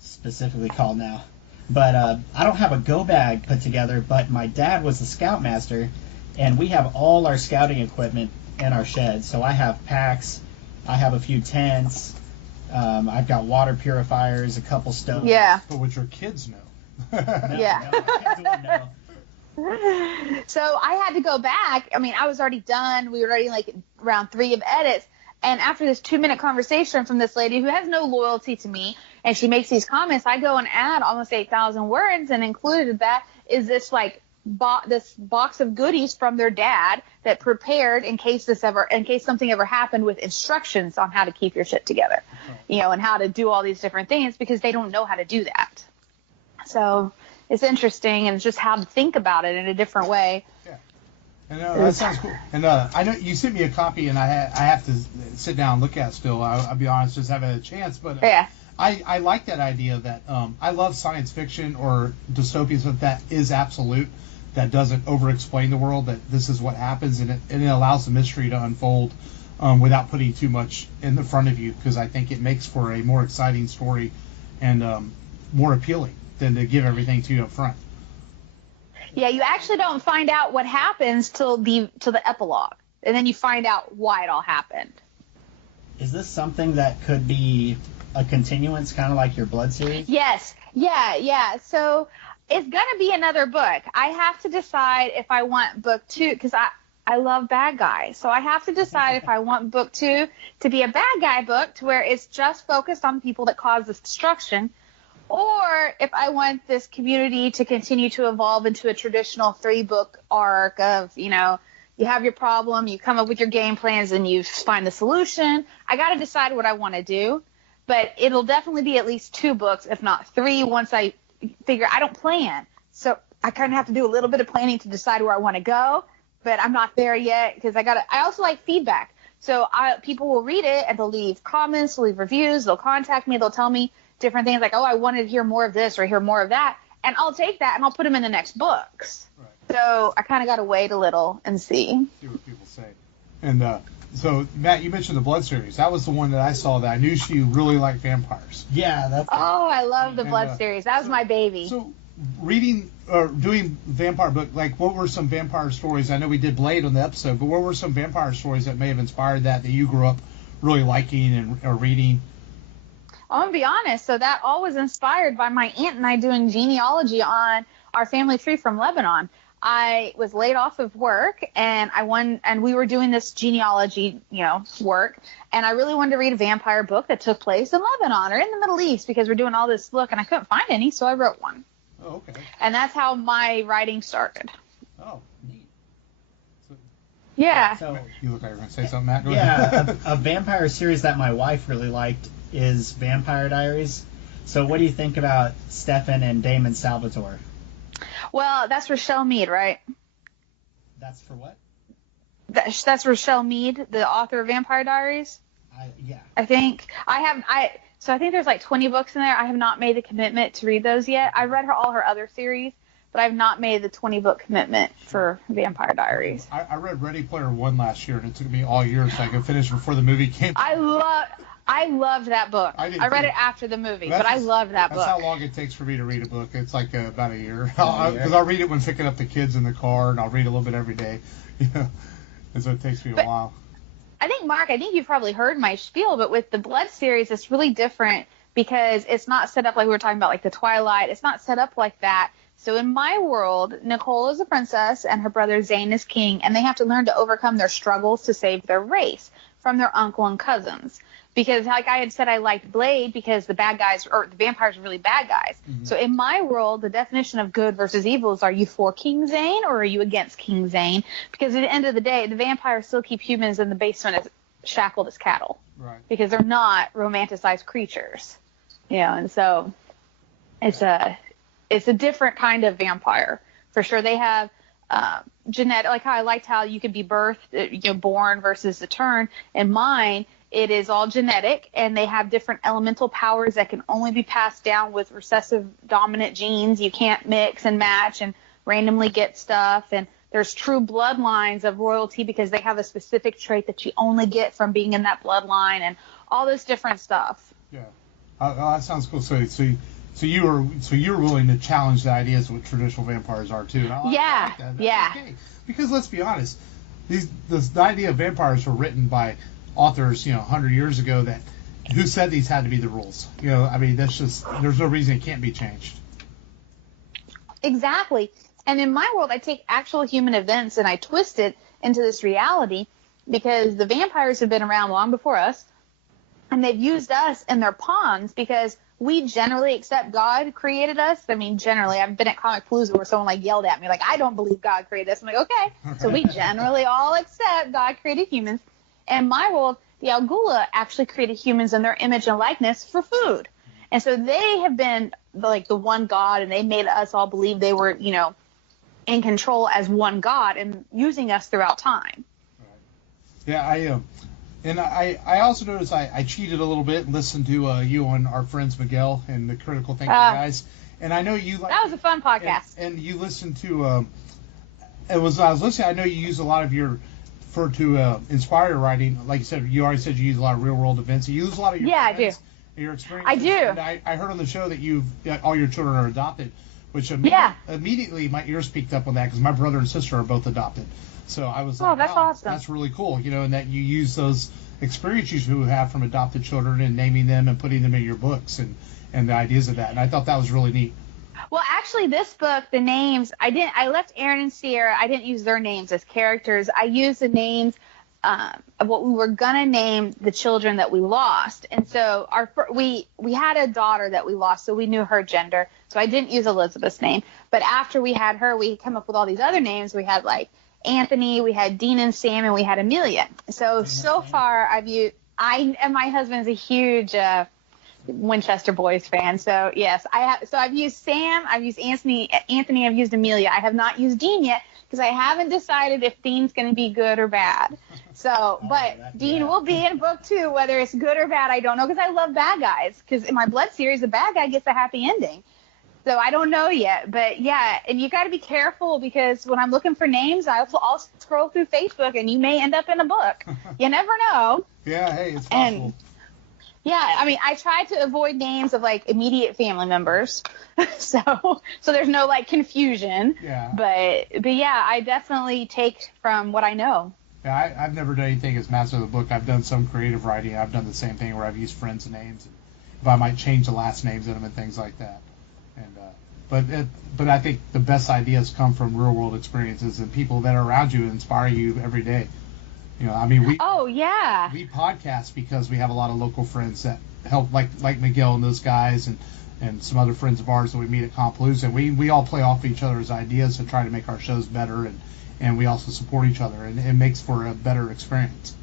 specifically called now. But I don't have a go bag put together, but my dad was the Scoutmaster, and we have all our scouting equipment in our shed. So I have packs, I have a few tents, I've got water purifiers, a couple stoves. Yeah. But would your kids know? No, yeah. No, my kids wouldn't know. So I had to go back. I mean, I was already done. We were already like around 3 of edits. And after this 2-minute conversation from this lady who has no loyalty to me, and she makes these comments, I go and add almost 8,000 words, and included that is this like this box of goodies from their dad that prepared in case something ever happened, with instructions on how to keep your shit together, you know, and how to do all these different things, because they don't know how to do that. So it's interesting, and just how to think about it in a different way. Yeah. And that sounds cool. And I know you sent me a copy, and I have to sit down and look at it still. I'll be honest, just haven't had a chance. But yeah. I like that idea that I love science fiction or dystopias that is absolute, that doesn't over-explain the world, that this is what happens, and it allows the mystery to unfold without putting too much in the front of you, because I think it makes for a more exciting story and more appealing than to give everything to you up front. Yeah, you actually don't find out what happens till the epilogue, and then you find out why it all happened. Is this something that could be a continuance, kind of like your Blood series? Yes. Yeah. So it's going to be another book. I have to decide if I want book 2, because I love bad guys. So I have to decide if I want book 2 to be a bad guy book, to where it's just focused on people that cause this destruction, or if I want this community to continue to evolve into a traditional 3-book arc of, you know, you have your problem, you come up with your game plans, and you find the solution. I got to decide what I want to do, but it'll definitely be at least 2 books, if not 3, once I figure. I don't plan, so I kind of have to do a little bit of planning to decide where I want to go, but I'm not there yet, because I also like feedback. So people will read it, and they'll leave comments, they'll leave reviews, they'll contact me, they'll tell me different things like, oh, I wanted to hear more of this or hear more of that, and I'll take that and I'll put them in the next books. Right. So I kind of got to wait a little and see what people say. And so, Matt, you mentioned the Blood series. That was the one that I saw that I knew she really liked vampires. Yeah, that's. Oh, I love the Blood series. That was my baby. So, reading or doing vampire book, like, what were some vampire stories? I know we did Blade on the episode, but what were some vampire stories that may have inspired that you grew up really liking or reading? I'm going to be honest. So that all was inspired by my aunt and I doing genealogy on our family tree from Lebanon. I was laid off of work, and we were doing this genealogy, work, and I really wanted to read a vampire book that took place in Lebanon or in the Middle East because we're doing all this look, and I couldn't find any, so I wrote one. Oh, okay. And that's how my writing started. Oh, neat. Yeah. So, you look like you're going to say something, Matt. Go yeah, ahead. a vampire series that my wife really liked is Vampire Diaries. So what do you think about Stefan and Damon Salvatore? Well, that's Rochelle Mead, right? That's for what? That's Rochelle Mead, the author of Vampire Diaries. Yeah. I think so I think there's like 20 books in there. I have not made the commitment to read those yet. I read all her other series, but I've not made the 20-book commitment for Vampire Diaries. I read Ready Player One last year, and it took me all year so I could finish before the movie came. I loved that book. I read it after the movie, but I loved that book. That's how long it takes for me to read a book. It's like about a year. Because I'll read it when picking up the kids in the car, and I'll read a little bit every day. And so it takes me a while. I think you've probably heard my spiel, but with the Blood series, it's really different because it's not set up like we were talking about, like the Twilight. It's not set up like that. So in my world, Nicole is a princess and her brother Zane is king, and they have to learn to overcome their struggles to save their race from their uncle and cousins. Because like I had said, I liked Blade because the vampires are really bad guys. Mm-hmm. So in my world, the definition of good versus evil is, are you for King Zane or are you against King Zane? Because at the end of the day, the vampires still keep humans in the basement as shackled as cattle. Right. Because they're not romanticized creatures. And so it's a different kind of vampire. For sure, they have genetic, like how I liked how you could be born versus the turn. In mine, it is all genetic, and they have different elemental powers that can only be passed down with recessive dominant genes. You can't mix and match and randomly get stuff. And there's true bloodlines of royalty because they have a specific trait that you only get from being in that bloodline and all this different stuff. Yeah. That sounds cool. So you're willing to challenge the ideas of what traditional vampires are too. I like that. That's okay. Because let's be honest, the idea of vampires were written by authors, 100 years ago who said these had to be the rules. That's just, there's no reason it can't be changed. Exactly. And in my world, I take actual human events and I twist it into this reality because the vampires have been around long before us, and they've used us in their pawns because we generally accept God created us. Generally, I've been at Comic Palooza where someone yelled at me I don't believe God created us. I'm like, okay. So we generally all accept God created humans. In my world, the Algula actually created humans in their image and likeness for food. And so they have been the one God, and they made us all believe they were, in control as one God and using us throughout time. Right. Yeah, I also noticed I cheated a little bit and listened to you and our friends Miguel and the Critical Thinking guys. And I know you that was a fun podcast. And you listened to I was listening. I know you use a lot of your to inspire your writing. Like you said, you already said you use a lot of real world events. You use a lot of your friends and your experiences. I do. And I heard on the show that all your children are adopted, which immediately my ears peaked up on that because my brother and sister are both adopted. So I was like, that's wow, awesome. That's really cool. And that you use those experiences you have from adopted children and naming them and putting them in your books and the ideas of that. And I thought that was really neat. Well, actually, this book, the names, I left Aaron and Sierra. I didn't use their names as characters. I used the names of what we were going to name the children that we lost. And so we had a daughter that we lost, so we knew her gender. So I didn't use Elizabeth's name. But after we had her, we came up with all these other names. We had Anthony, we had Dean and Sam, and we had Amelia. So far and my husband's a huge Winchester Boys fan. So yes, I've used Sam, I've used Anthony, I've used Amelia. I have not used Dean yet because I haven't decided if Dean's going to be good or bad. So, but Dean will be in book 2, whether it's good or bad, I don't know, because I love bad guys. Because in my Blood series, the bad guy gets a happy ending. So I don't know yet, but yeah, and you got to be careful because when I'm looking for names, I'll scroll through Facebook and you may end up in a book. You never know. Yeah, hey, it's possible. Yeah, I try to avoid names of immediate family members, so there's no confusion. Yeah. But yeah, I definitely take from what I know. Yeah, I've never done anything as master of the book. I've done some creative writing. I've done the same thing where I've used friends' names, if I might change the last names in them and things like that. And But I think the best ideas come from real world experiences and people that are around you and inspire you every day. I mean, we podcast because we have a lot of local friends that help, like Miguel and those guys, and some other friends of ours that we meet at Compalooza. We all play off each other's ideas and try to make our shows better, and we also support each other, and it makes for a better experience.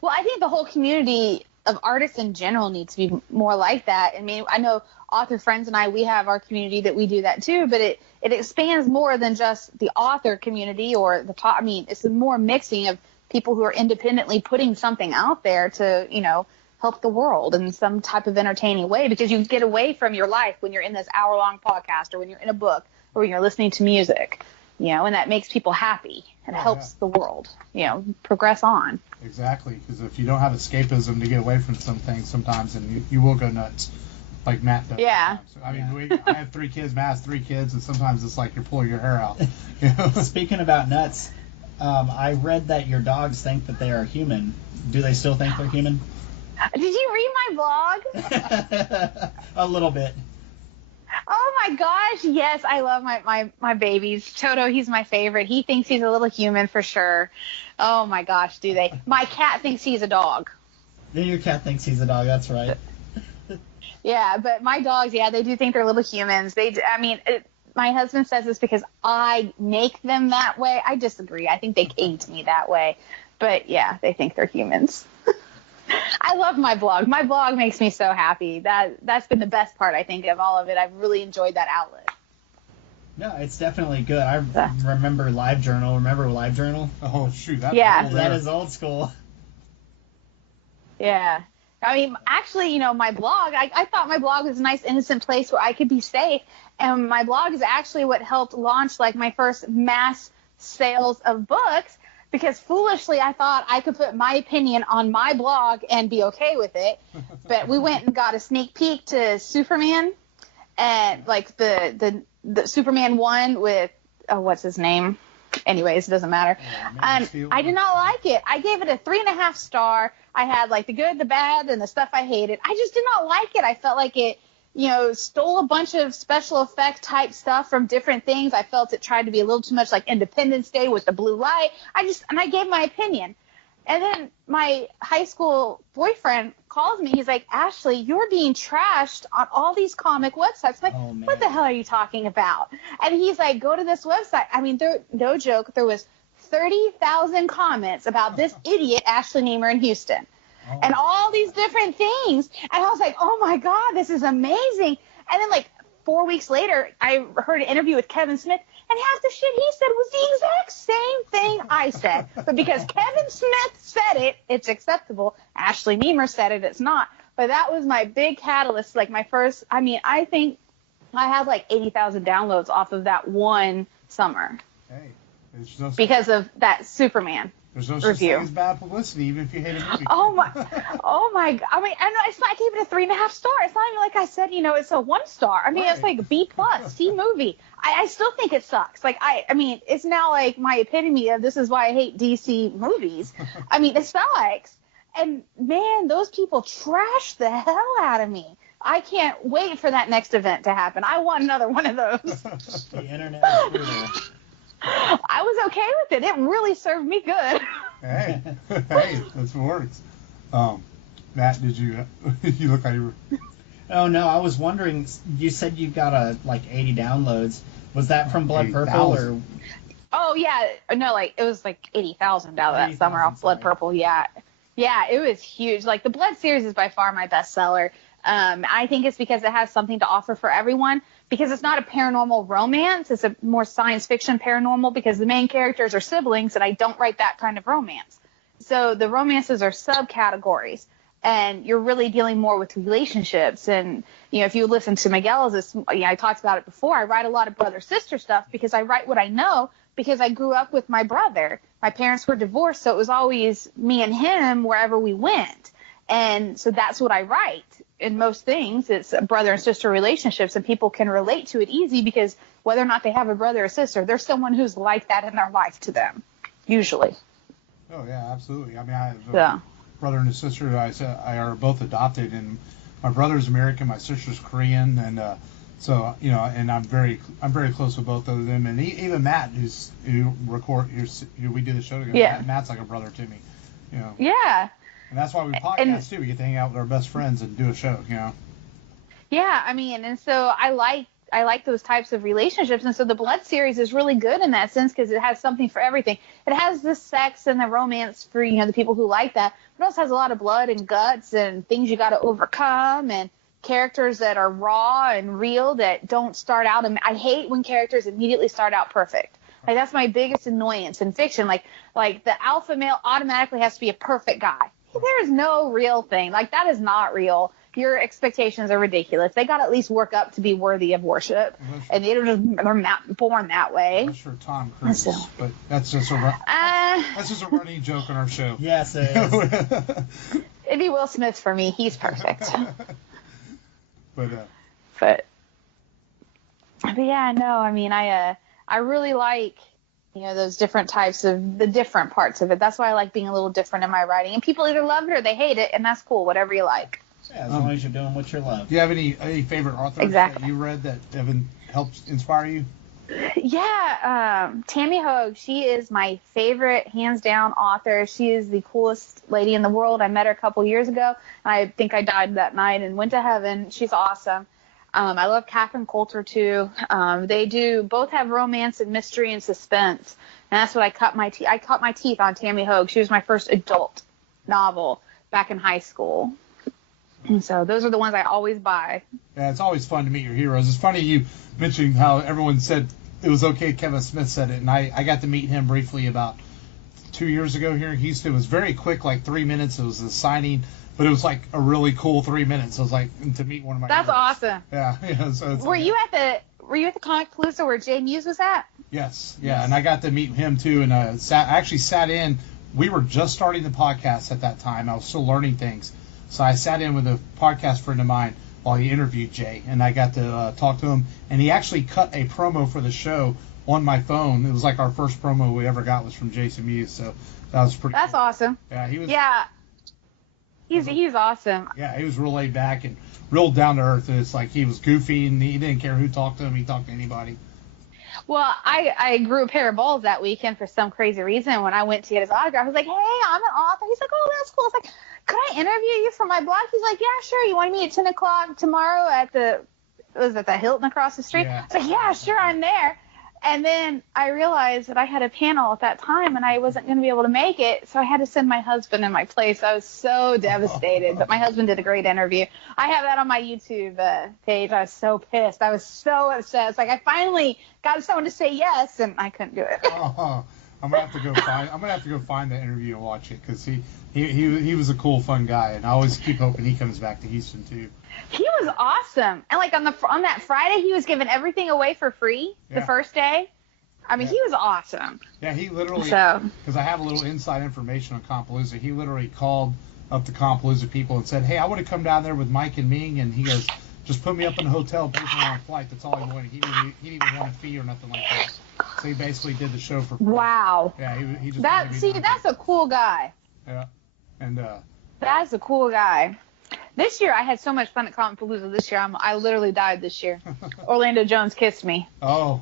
Well, I think the whole community of artists in general needs to be more like that. I mean, I know author friends and we have our community that we do that too, but it expands more than just the author community or it's a more mixing of people who are independently putting something out there to, help the world in some type of entertaining way, because you get away from your life when you're in this hour-long podcast or when you're in a book or when you're listening to music, and that makes people happy and helps the world, progress on. Exactly, because if you don't have escapism to get away from some things sometimes, then you will go nuts, like Matt does. Yeah. Sometimes. I mean, I have 3 kids, Matt has 3 kids, and sometimes it's like you're pulling your hair out. Speaking about nuts, I read that your dogs think that they are human. Do they still think they're human? Did you read my blog? A little bit. Oh my gosh, yes, I love my babies. Toto, he's my favorite. He thinks he's a little human for sure. Oh my gosh, do they? My cat thinks he's a dog. Yeah, your cat thinks he's a dog, that's right. Yeah, but my dogs, they do think they're little humans. My husband says this because I make them that way. I disagree. I think they came to me that way. But yeah, they think they're humans. I love my blog. My blog makes me so happy. That's been the best part, I think, of all of it. I've really enjoyed that outlet. No, it's definitely good. I remember LiveJournal. Remember LiveJournal? Oh, shoot. That is old school. Yeah. I mean, actually, my blog, I thought my blog was a nice, innocent place where I could be safe. And my blog is actually what helped launch, my first mass sales of books. Because foolishly, I thought I could put my opinion on my blog and be okay with it. But we went and got a sneak peek to Superman, and the Superman 1 with, what's his name? Anyways, it doesn't matter. And I did not like it. I gave it a 3.5 star. I had the good, the bad, and the stuff I hated. I just did not like it. I felt like it, stole a bunch of special effect type stuff from different things. I felt it tried to be a little too much like Independence Day with the blue light. I gave my opinion. And then my high school boyfriend calls me. He's like, Ashley, you're being trashed on all these comic websites. I'm like, what the hell are you talking about? And he's like, go to this website. I mean, no joke. There was 30,000 comments about this idiot, Ashley Nemer in Houston. And all these different things. And I was like, oh my God, this is amazing. And then 4 weeks later, I heard an interview with Kevin Smith, and half the shit he said was the exact same thing I said. But because Kevin Smith said it, it's acceptable. Ashley Nemer said it, it's not. But that was my big catalyst, my first, I think I had 80,000 downloads off of that one summer. Hey, because of that Superman. There's no such thing as bad publicity, even if you hate a movie. Oh my! God. I mean, I gave it a 3.5 star. It's not even like I said, it's a 1 star. I mean, It's B+, C movie. I still think it sucks. It's now my epitome of this is why I hate DC movies. I mean, it sucks. And man, those people trash the hell out of me. I can't wait for that next event to happen. I want another one of those. The internet is brutal. I was okay with it. It really served me good. Hey, that's what works. Matt, did you look like you were... Oh, no, I was wondering, you said you got 80 downloads. Was that from Blood Purple or... Oh, yeah. No, it was 80,000 out of that summer off Blood Purple, yeah. Yeah, it was huge. The Blood series is by far my bestseller. I think it's because it has something to offer for everyone. Because it's not a paranormal romance, it's a more science fiction paranormal because the main characters are siblings, and I don't write that kind of romance. So the romances are subcategories, and you're really dealing more with relationships. And, if you listen to Miguel's, I talked about it before, I write a lot of brother-sister stuff because I write what I know because I grew up with my brother. My parents were divorced, so it was always me and him wherever we went. And so that's what I write. In most things, it's brother and sister relationships, and people can relate to it easy because whether or not they have a brother or sister, there's someone who's like that in their life to them, usually. Oh, yeah, absolutely. I mean, I have a brother and a sister I are both adopted, and my brother's American, my sister's Korean, and So and I'm very close with both of them, and even Matt, who we do the show together. Yeah. Matt's like a brother to me. Yeah. And that's why we podcast too. We get to hang out with our best friends and do a show. Yeah, I mean, and so I like those types of relationships, and so the Blood series is really good in that sense because it has something for everything. It has the sex and the romance for the people who like that, but it also has a lot of blood and guts and things you got to overcome and characters that are raw and real that don't start out. And I hate when characters immediately start out perfect. Like that's my biggest annoyance in fiction. Like the alpha male automatically has to be a perfect guy. There is no real thing. Like that is not real. Your expectations are ridiculous. They got to at least work up to be worthy of worship, and they're not born that way. That's for Tom Cruise, but that's just a running joke on our show. Yes, it is. It'd be Will Smith for me. He's perfect. But yeah, no. I mean, I really like those different types of the different parts of it. That's why I like being a little different in my writing. And people either love it or they hate it, and that's cool. Whatever you like. Yeah, as long as you're doing what you love. Do you have any favorite authors that you read that have helped inspire you? Yeah, Tammy Hoag. She is my favorite, hands down author. She is the coolest lady in the world. I met her a couple years ago. I think I died that night and went to heaven. She's awesome. I love Catherine Coulter too. They both have romance and mystery and suspense, and that's what I cut my teeth. I cut my teeth on Tammy Hoag. She was my first adult novel back in high school. And so those are the ones I always buy. Yeah, it's always fun to meet your heroes. It's funny you mentioning how everyone said it was okay. Kevin Smith said it, and I got to meet him briefly about 2 years ago here in Houston. It was very quick, like 3 minutes. It was a signing, but it was like a really cool 3 minutes. It was like to meet one of my That's heroes. Awesome. Yeah. So were you at the Comic Palooza where Jay Muse was at? Yes. Yeah, and I got to meet him too, and I actually sat in. We were just starting the podcast at that time. I was still learning things. So I sat in with a podcast friend of mine while he interviewed Jay, and I got to talk to him. And he actually cut a promo for the show on my phone. It was like our first promo we ever got was from Jason Mewes, so that was pretty. That's cool. Awesome. Yeah, he was. Yeah, he's awesome. Yeah, he was real laid back and real down to earth. It's like he was goofy and he didn't care who talked to him. He talked to anybody. Well, I grew a pair of balls that weekend for some crazy reason. When I went to get his autograph, I was like, "Hey, I'm an author." He's like, "Oh, that's cool." I was like, "Could I interview you for my blog?" He's like, "Yeah, sure. You want me at 10 o'clock tomorrow at the Hilton across the street?" Yeah. I was like, "Yeah, sure, I'm there." And then I realized that I had a panel at that time and I wasn't going to be able to make it, so I had to send my husband in my place. I was so devastated, but my husband did a great interview. I have that on my YouTube page. I was so pissed. I was so upset. It's like I finally got someone to say yes, and I couldn't do it. I'm gonna have to go find the interview and watch it because he was a cool, fun guy, and I always keep hoping he comes back to Houston too. He was awesome, and like on that Friday, he was giving everything away for free the first day. I mean, he was awesome. Yeah, he literally, because I have a little inside information on Compalooza, he literally called up the Compalooza people and said, "Hey, I want to come down there with Mike and Ming," and he goes, "Just put me up in a hotel, pay for my flight." That's all he wanted. He didn't even want a fee or nothing like that. So he basically did the show for free. Wow. Yeah, he just. That's a cool guy. Yeah, and. That's a cool guy. This year, I had so much fun at Comic Palooza this year. I literally died this year. Orlando Jones kissed me. Oh.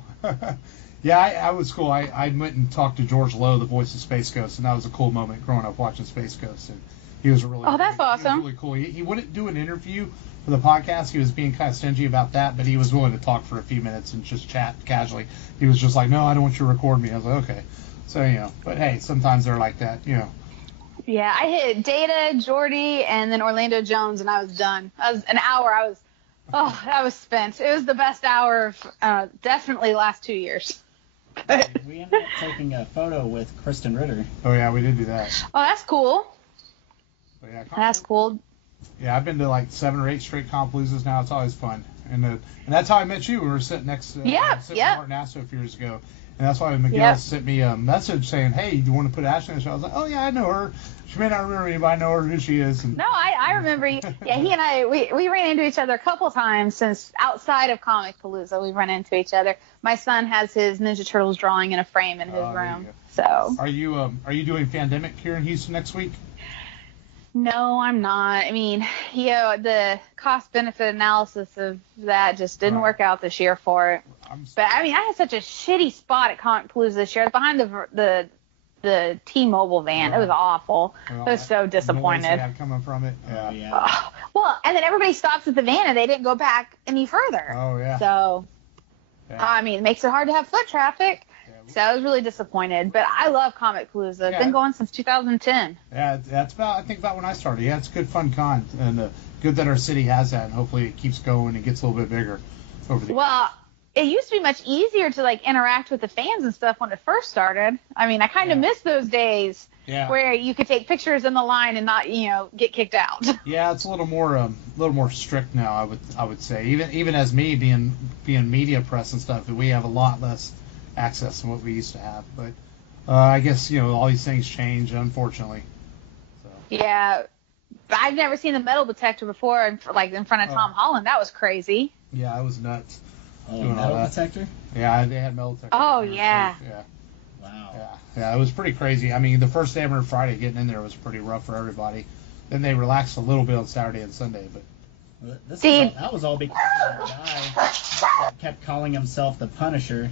Yeah, I was cool. I went and talked to George Lowe, the voice of Space Ghost, and that was a cool moment growing up watching Space Ghost. And he was really that's awesome. He was really cool. He wouldn't do an interview for the podcast. He was being kind of stingy about that, but he was willing to talk for a few minutes and just chat casually. He was just like, "No, I don't want you to record me." I was like, "Okay." So, but hey, sometimes they're like that, Yeah, I hit Data, Jordy, and then Orlando Jones, and I was done. I was an hour. I was spent. It was the best hour of definitely the last 2 years. We ended up taking a photo with Kristen Ritter. Oh, yeah, we did do that. Oh, that's cool. So, yeah, that's cool. Yeah, I've been to like 7 or 8 straight Compaloozas now. It's always fun. And that's how I met you. We were sitting next to Martin Asso a few years ago. And that's why Miguel sent me a message saying, "Hey, do you want to put Ashley in the show?" I was like, "Oh, yeah, I know her. She may not remember me, but I know her, who she is." And... No, I remember you. Yeah, he and I, we ran into each other a couple times since outside of Comic Palooza. We've run into each other. My son has his Ninja Turtles drawing in a frame in his room. So. Are you doing Fandemic here in Houston next week? No, I'm not. I mean, the cost-benefit analysis of that just didn't work out this year for it. But I mean, I had such a shitty spot at Comic Palooza this year. I was behind the T-Mobile van. It was awful. I was so disappointed. Coming from it. Well, and then everybody stops at the van and they didn't go back any further. Oh yeah. So, I mean, it makes it hard to have foot traffic. So I was really disappointed, but I love Comic Palooza. It's been going since 2010. Yeah, that's about when I started. Yeah, it's good fun con, and good that our city has that, and hopefully it keeps going and gets a little bit bigger over the years. Well, it used to be much easier to like interact with the fans and stuff when it first started. I mean, I kind of miss those days where you could take pictures in the line and not, get kicked out. Yeah, it's a little more strict now. I would say, even as me being media press and stuff, we have a lot less access than what we used to have. But I guess all these things change, unfortunately. So. Yeah, I've never seen the metal detector before, in front of Tom Holland. That was crazy. Yeah, it was nuts. Metal detector? Yeah, they had metal detectors. Oh yeah. Yeah. Wow. Yeah, it was pretty crazy. I mean, the first day on Friday getting in there was pretty rough for everybody. Then they relaxed a little bit on Saturday and Sunday, but. That was all because of that guy that kept calling himself the Punisher,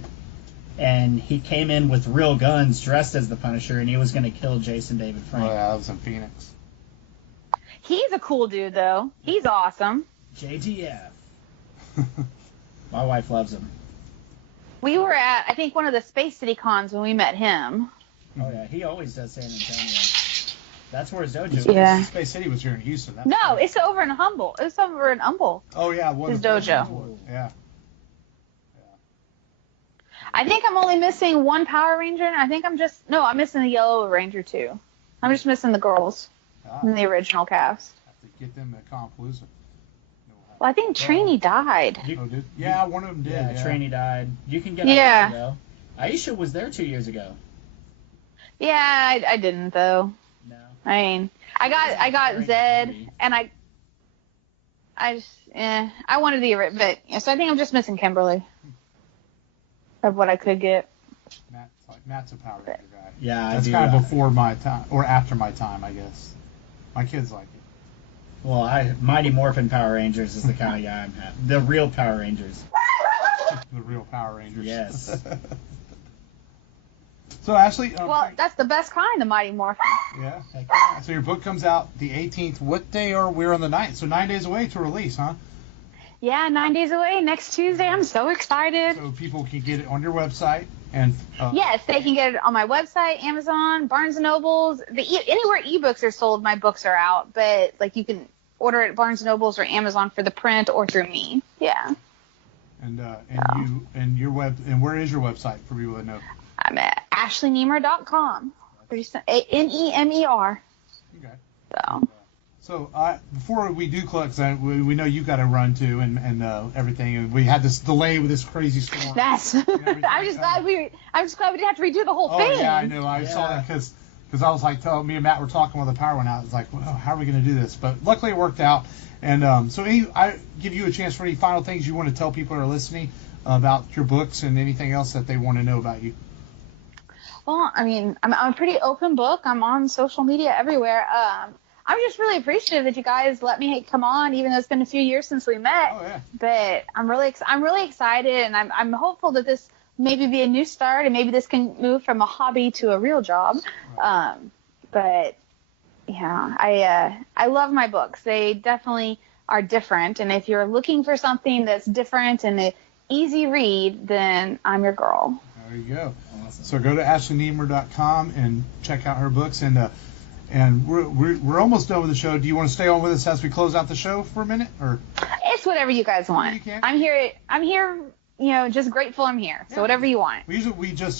and he came in with real guns dressed as the Punisher, and he was going to kill Jason David Frank. Oh, yeah, that was in Phoenix. He's a cool dude, though. He's awesome. JTF. My wife loves him. We were at, I think, one of the Space City cons when we met him. Oh, yeah, he always does San Antonio. That's where his dojo is. Yeah. Space City was here in Houston. It's over in Humble. It's over in Humble. Oh, yeah. His dojo. Yeah. I think I'm only missing one Power Ranger, and I'm missing the Yellow Ranger, too. I'm just missing the girls in the original cast. Have to get them at Compalooza. Well, I think Trini died. Yeah, one of them did. Yeah, Trini died. You can get Aisha, though. Aisha was there 2 years ago. Yeah, I didn't, though. No. I mean, I got Zed, and I wanted the, but so I think I'm just missing Kimberly of what I could get. Matt's a Power Ranger guy. Yeah, that's kind of before my time or after my time, I guess. My kids like it. Well, Mighty Morphin Power Rangers is the kind of guy I'm having. The real Power Rangers. The real Power Rangers. Yes. So, Ashley... that's the best kind, the Mighty Morphin. Yeah. So your book comes out the 18th. What day we're on the 9th? So 9 days away to release, huh? Yeah, 9 days away, next Tuesday. I'm so excited. So people can get it on your website. And yes, they can get it on my website, Amazon, Barnes & Nobles. Anywhere ebooks are sold, my books are out. But you can order it at Barnes & Nobles or Amazon for the print or through me. Yeah. And your web, and where is your website for people that know? I'm at ashleynemer.com. Nemer. Okay. So before we do close, we know you got to run too, and everything. And we had this delay with this crazy storm. I'm just glad we didn't have to redo the whole thing. Oh yeah, I know. I saw that because I was like, me and Matt were talking while the power went out. I was like, well, how are we going to do this? But luckily it worked out. And so I give you a chance for any final things you want to tell people who are listening about your books and anything else that they want to know about you. Well, I mean, I'm a pretty open book. I'm on social media everywhere. I'm just really appreciative that you guys let me come on, even though it's been a few years since we met. Oh, yeah. But I'm really excited, and I'm hopeful that this maybe be a new start, and maybe this can move from a hobby to a real job. Right. But yeah, I love my books. They definitely are different, and if you're looking for something that's different and an easy read, then I'm your girl. There you go. Awesome. So go to ashleynemer.com and check out her books, and we're almost done with the show. Do you want to stay on with us as we close out the show for a minute, or? It's whatever you guys want. You can. I'm here. Just grateful I'm here. So whatever you want. This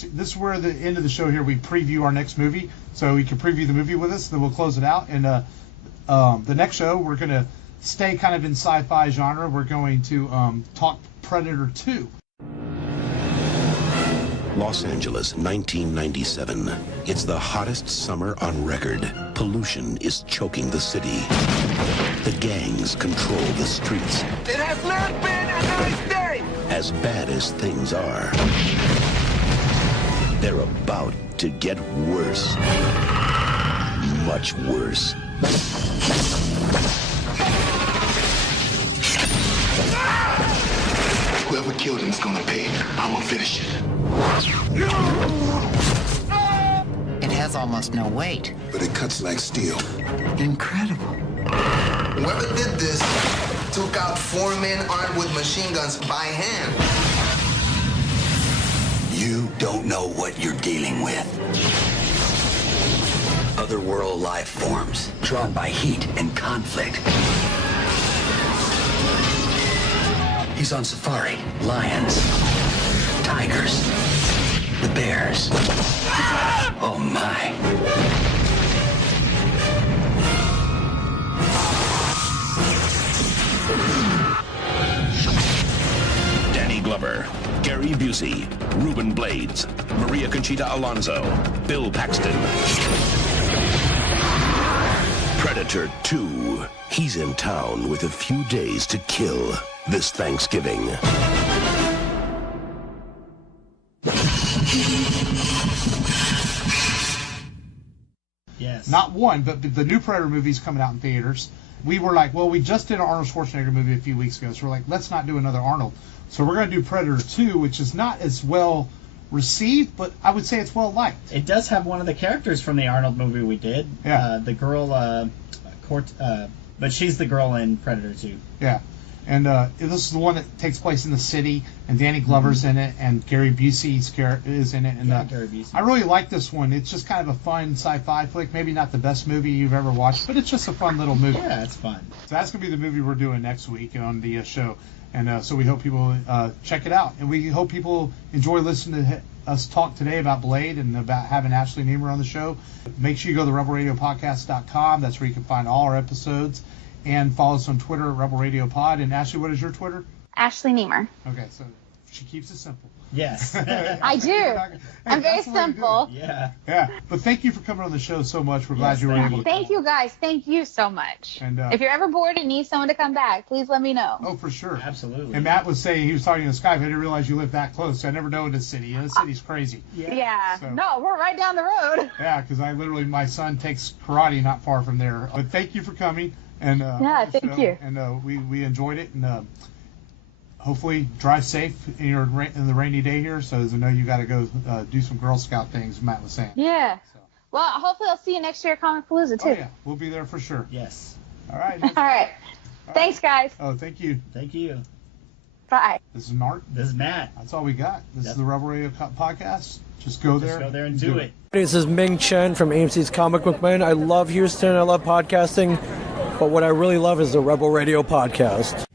is where the end of the show here. We preview our next movie, so you can preview the movie with us. Then we'll close it out, and the next show we're gonna stay kind of in sci-fi genre. We're going to talk Predator 2. Los Angeles, 1997. It's the hottest summer on record. Pollution is choking the city. The gangs control the streets. It has not been a nice day! As bad as things are, they're about to get worse. Much worse. Whoever killed him is gonna pay. I'm gonna finish it. It has almost no weight. But it cuts like steel. Incredible. Whoever did this took out 4 men armed with machine guns by hand. You don't know what you're dealing with. Otherworld life forms, drawn by heat and conflict. He's on safari. Lions, tigers, the bears. Oh my. Danny Glover, Gary Busey, Reuben Blades, Maria Conchita Alonso, Bill Paxton. Predator 2. He's in town with a few days to kill this Thanksgiving. Yes. Not one, but the new Predator movie's coming out in theaters. We were like, well, we just did an Arnold Schwarzenegger movie a few weeks ago, so we're like, let's not do another Arnold. So we're going to do Predator 2, which is not as well received, but I would say it's well liked. It does have one of the characters from the Arnold movie we did. Yeah. The girl, but she's the girl in Predator 2. Yeah. And this is the one that takes place in the city, and Danny Glover's in it, and Gary Busey's character is in it. And Gary Busey. I really like this one. It's just kind of a fun sci-fi flick. Maybe not the best movie you've ever watched, but it's just a fun little movie. Yeah, it's fun. So that's going to be the movie we're doing next week on the show. And so we hope people check it out. And we hope people enjoy listening to us talk today about Blade and about having Ashley Nemer on the show. Make sure you go to rebelradiopodcast.com. That's where you can find all our episodes. And follow us on Twitter at Rebel Radio Pod. And Ashley, what is your Twitter? Ashley Nemer. Okay, so she keeps it simple. Yes. I do. I'm very simple. Yeah. Yeah, but thank you for coming on the show so much. We're glad you were able to. Thank you guys. Thank you so much. And, if you're ever bored and need someone to come back, please let me know. Oh, for sure. Absolutely. And Matt was saying, he was talking to Skype, I didn't realize you lived that close. I never know in this city. This city's crazy. Yeah. So- No, we're right down the road. Yeah, because my son takes karate not far from there. But thank you for coming. And Yeah, thank you. And we enjoyed it. And hopefully drive safe in the rainy day here. So as I know you got to go do some Girl Scout things, Matt was saying. Yeah. So. Well, hopefully I'll see you next year at Comic Palooza, too. Oh, yeah. We'll be there for sure. Yes. All right. All right. Thanks, guys. Oh, thank you. Thank you. Bye. This is Mark. This is Matt. That's all we got. This is the Rebel Radio Podcast. Just go there. Just go there and do it. This is Ming Chen from AMC's Comic Book Man. I love Houston. I love podcasting. But what I really love is the Rebel Radio Podcast.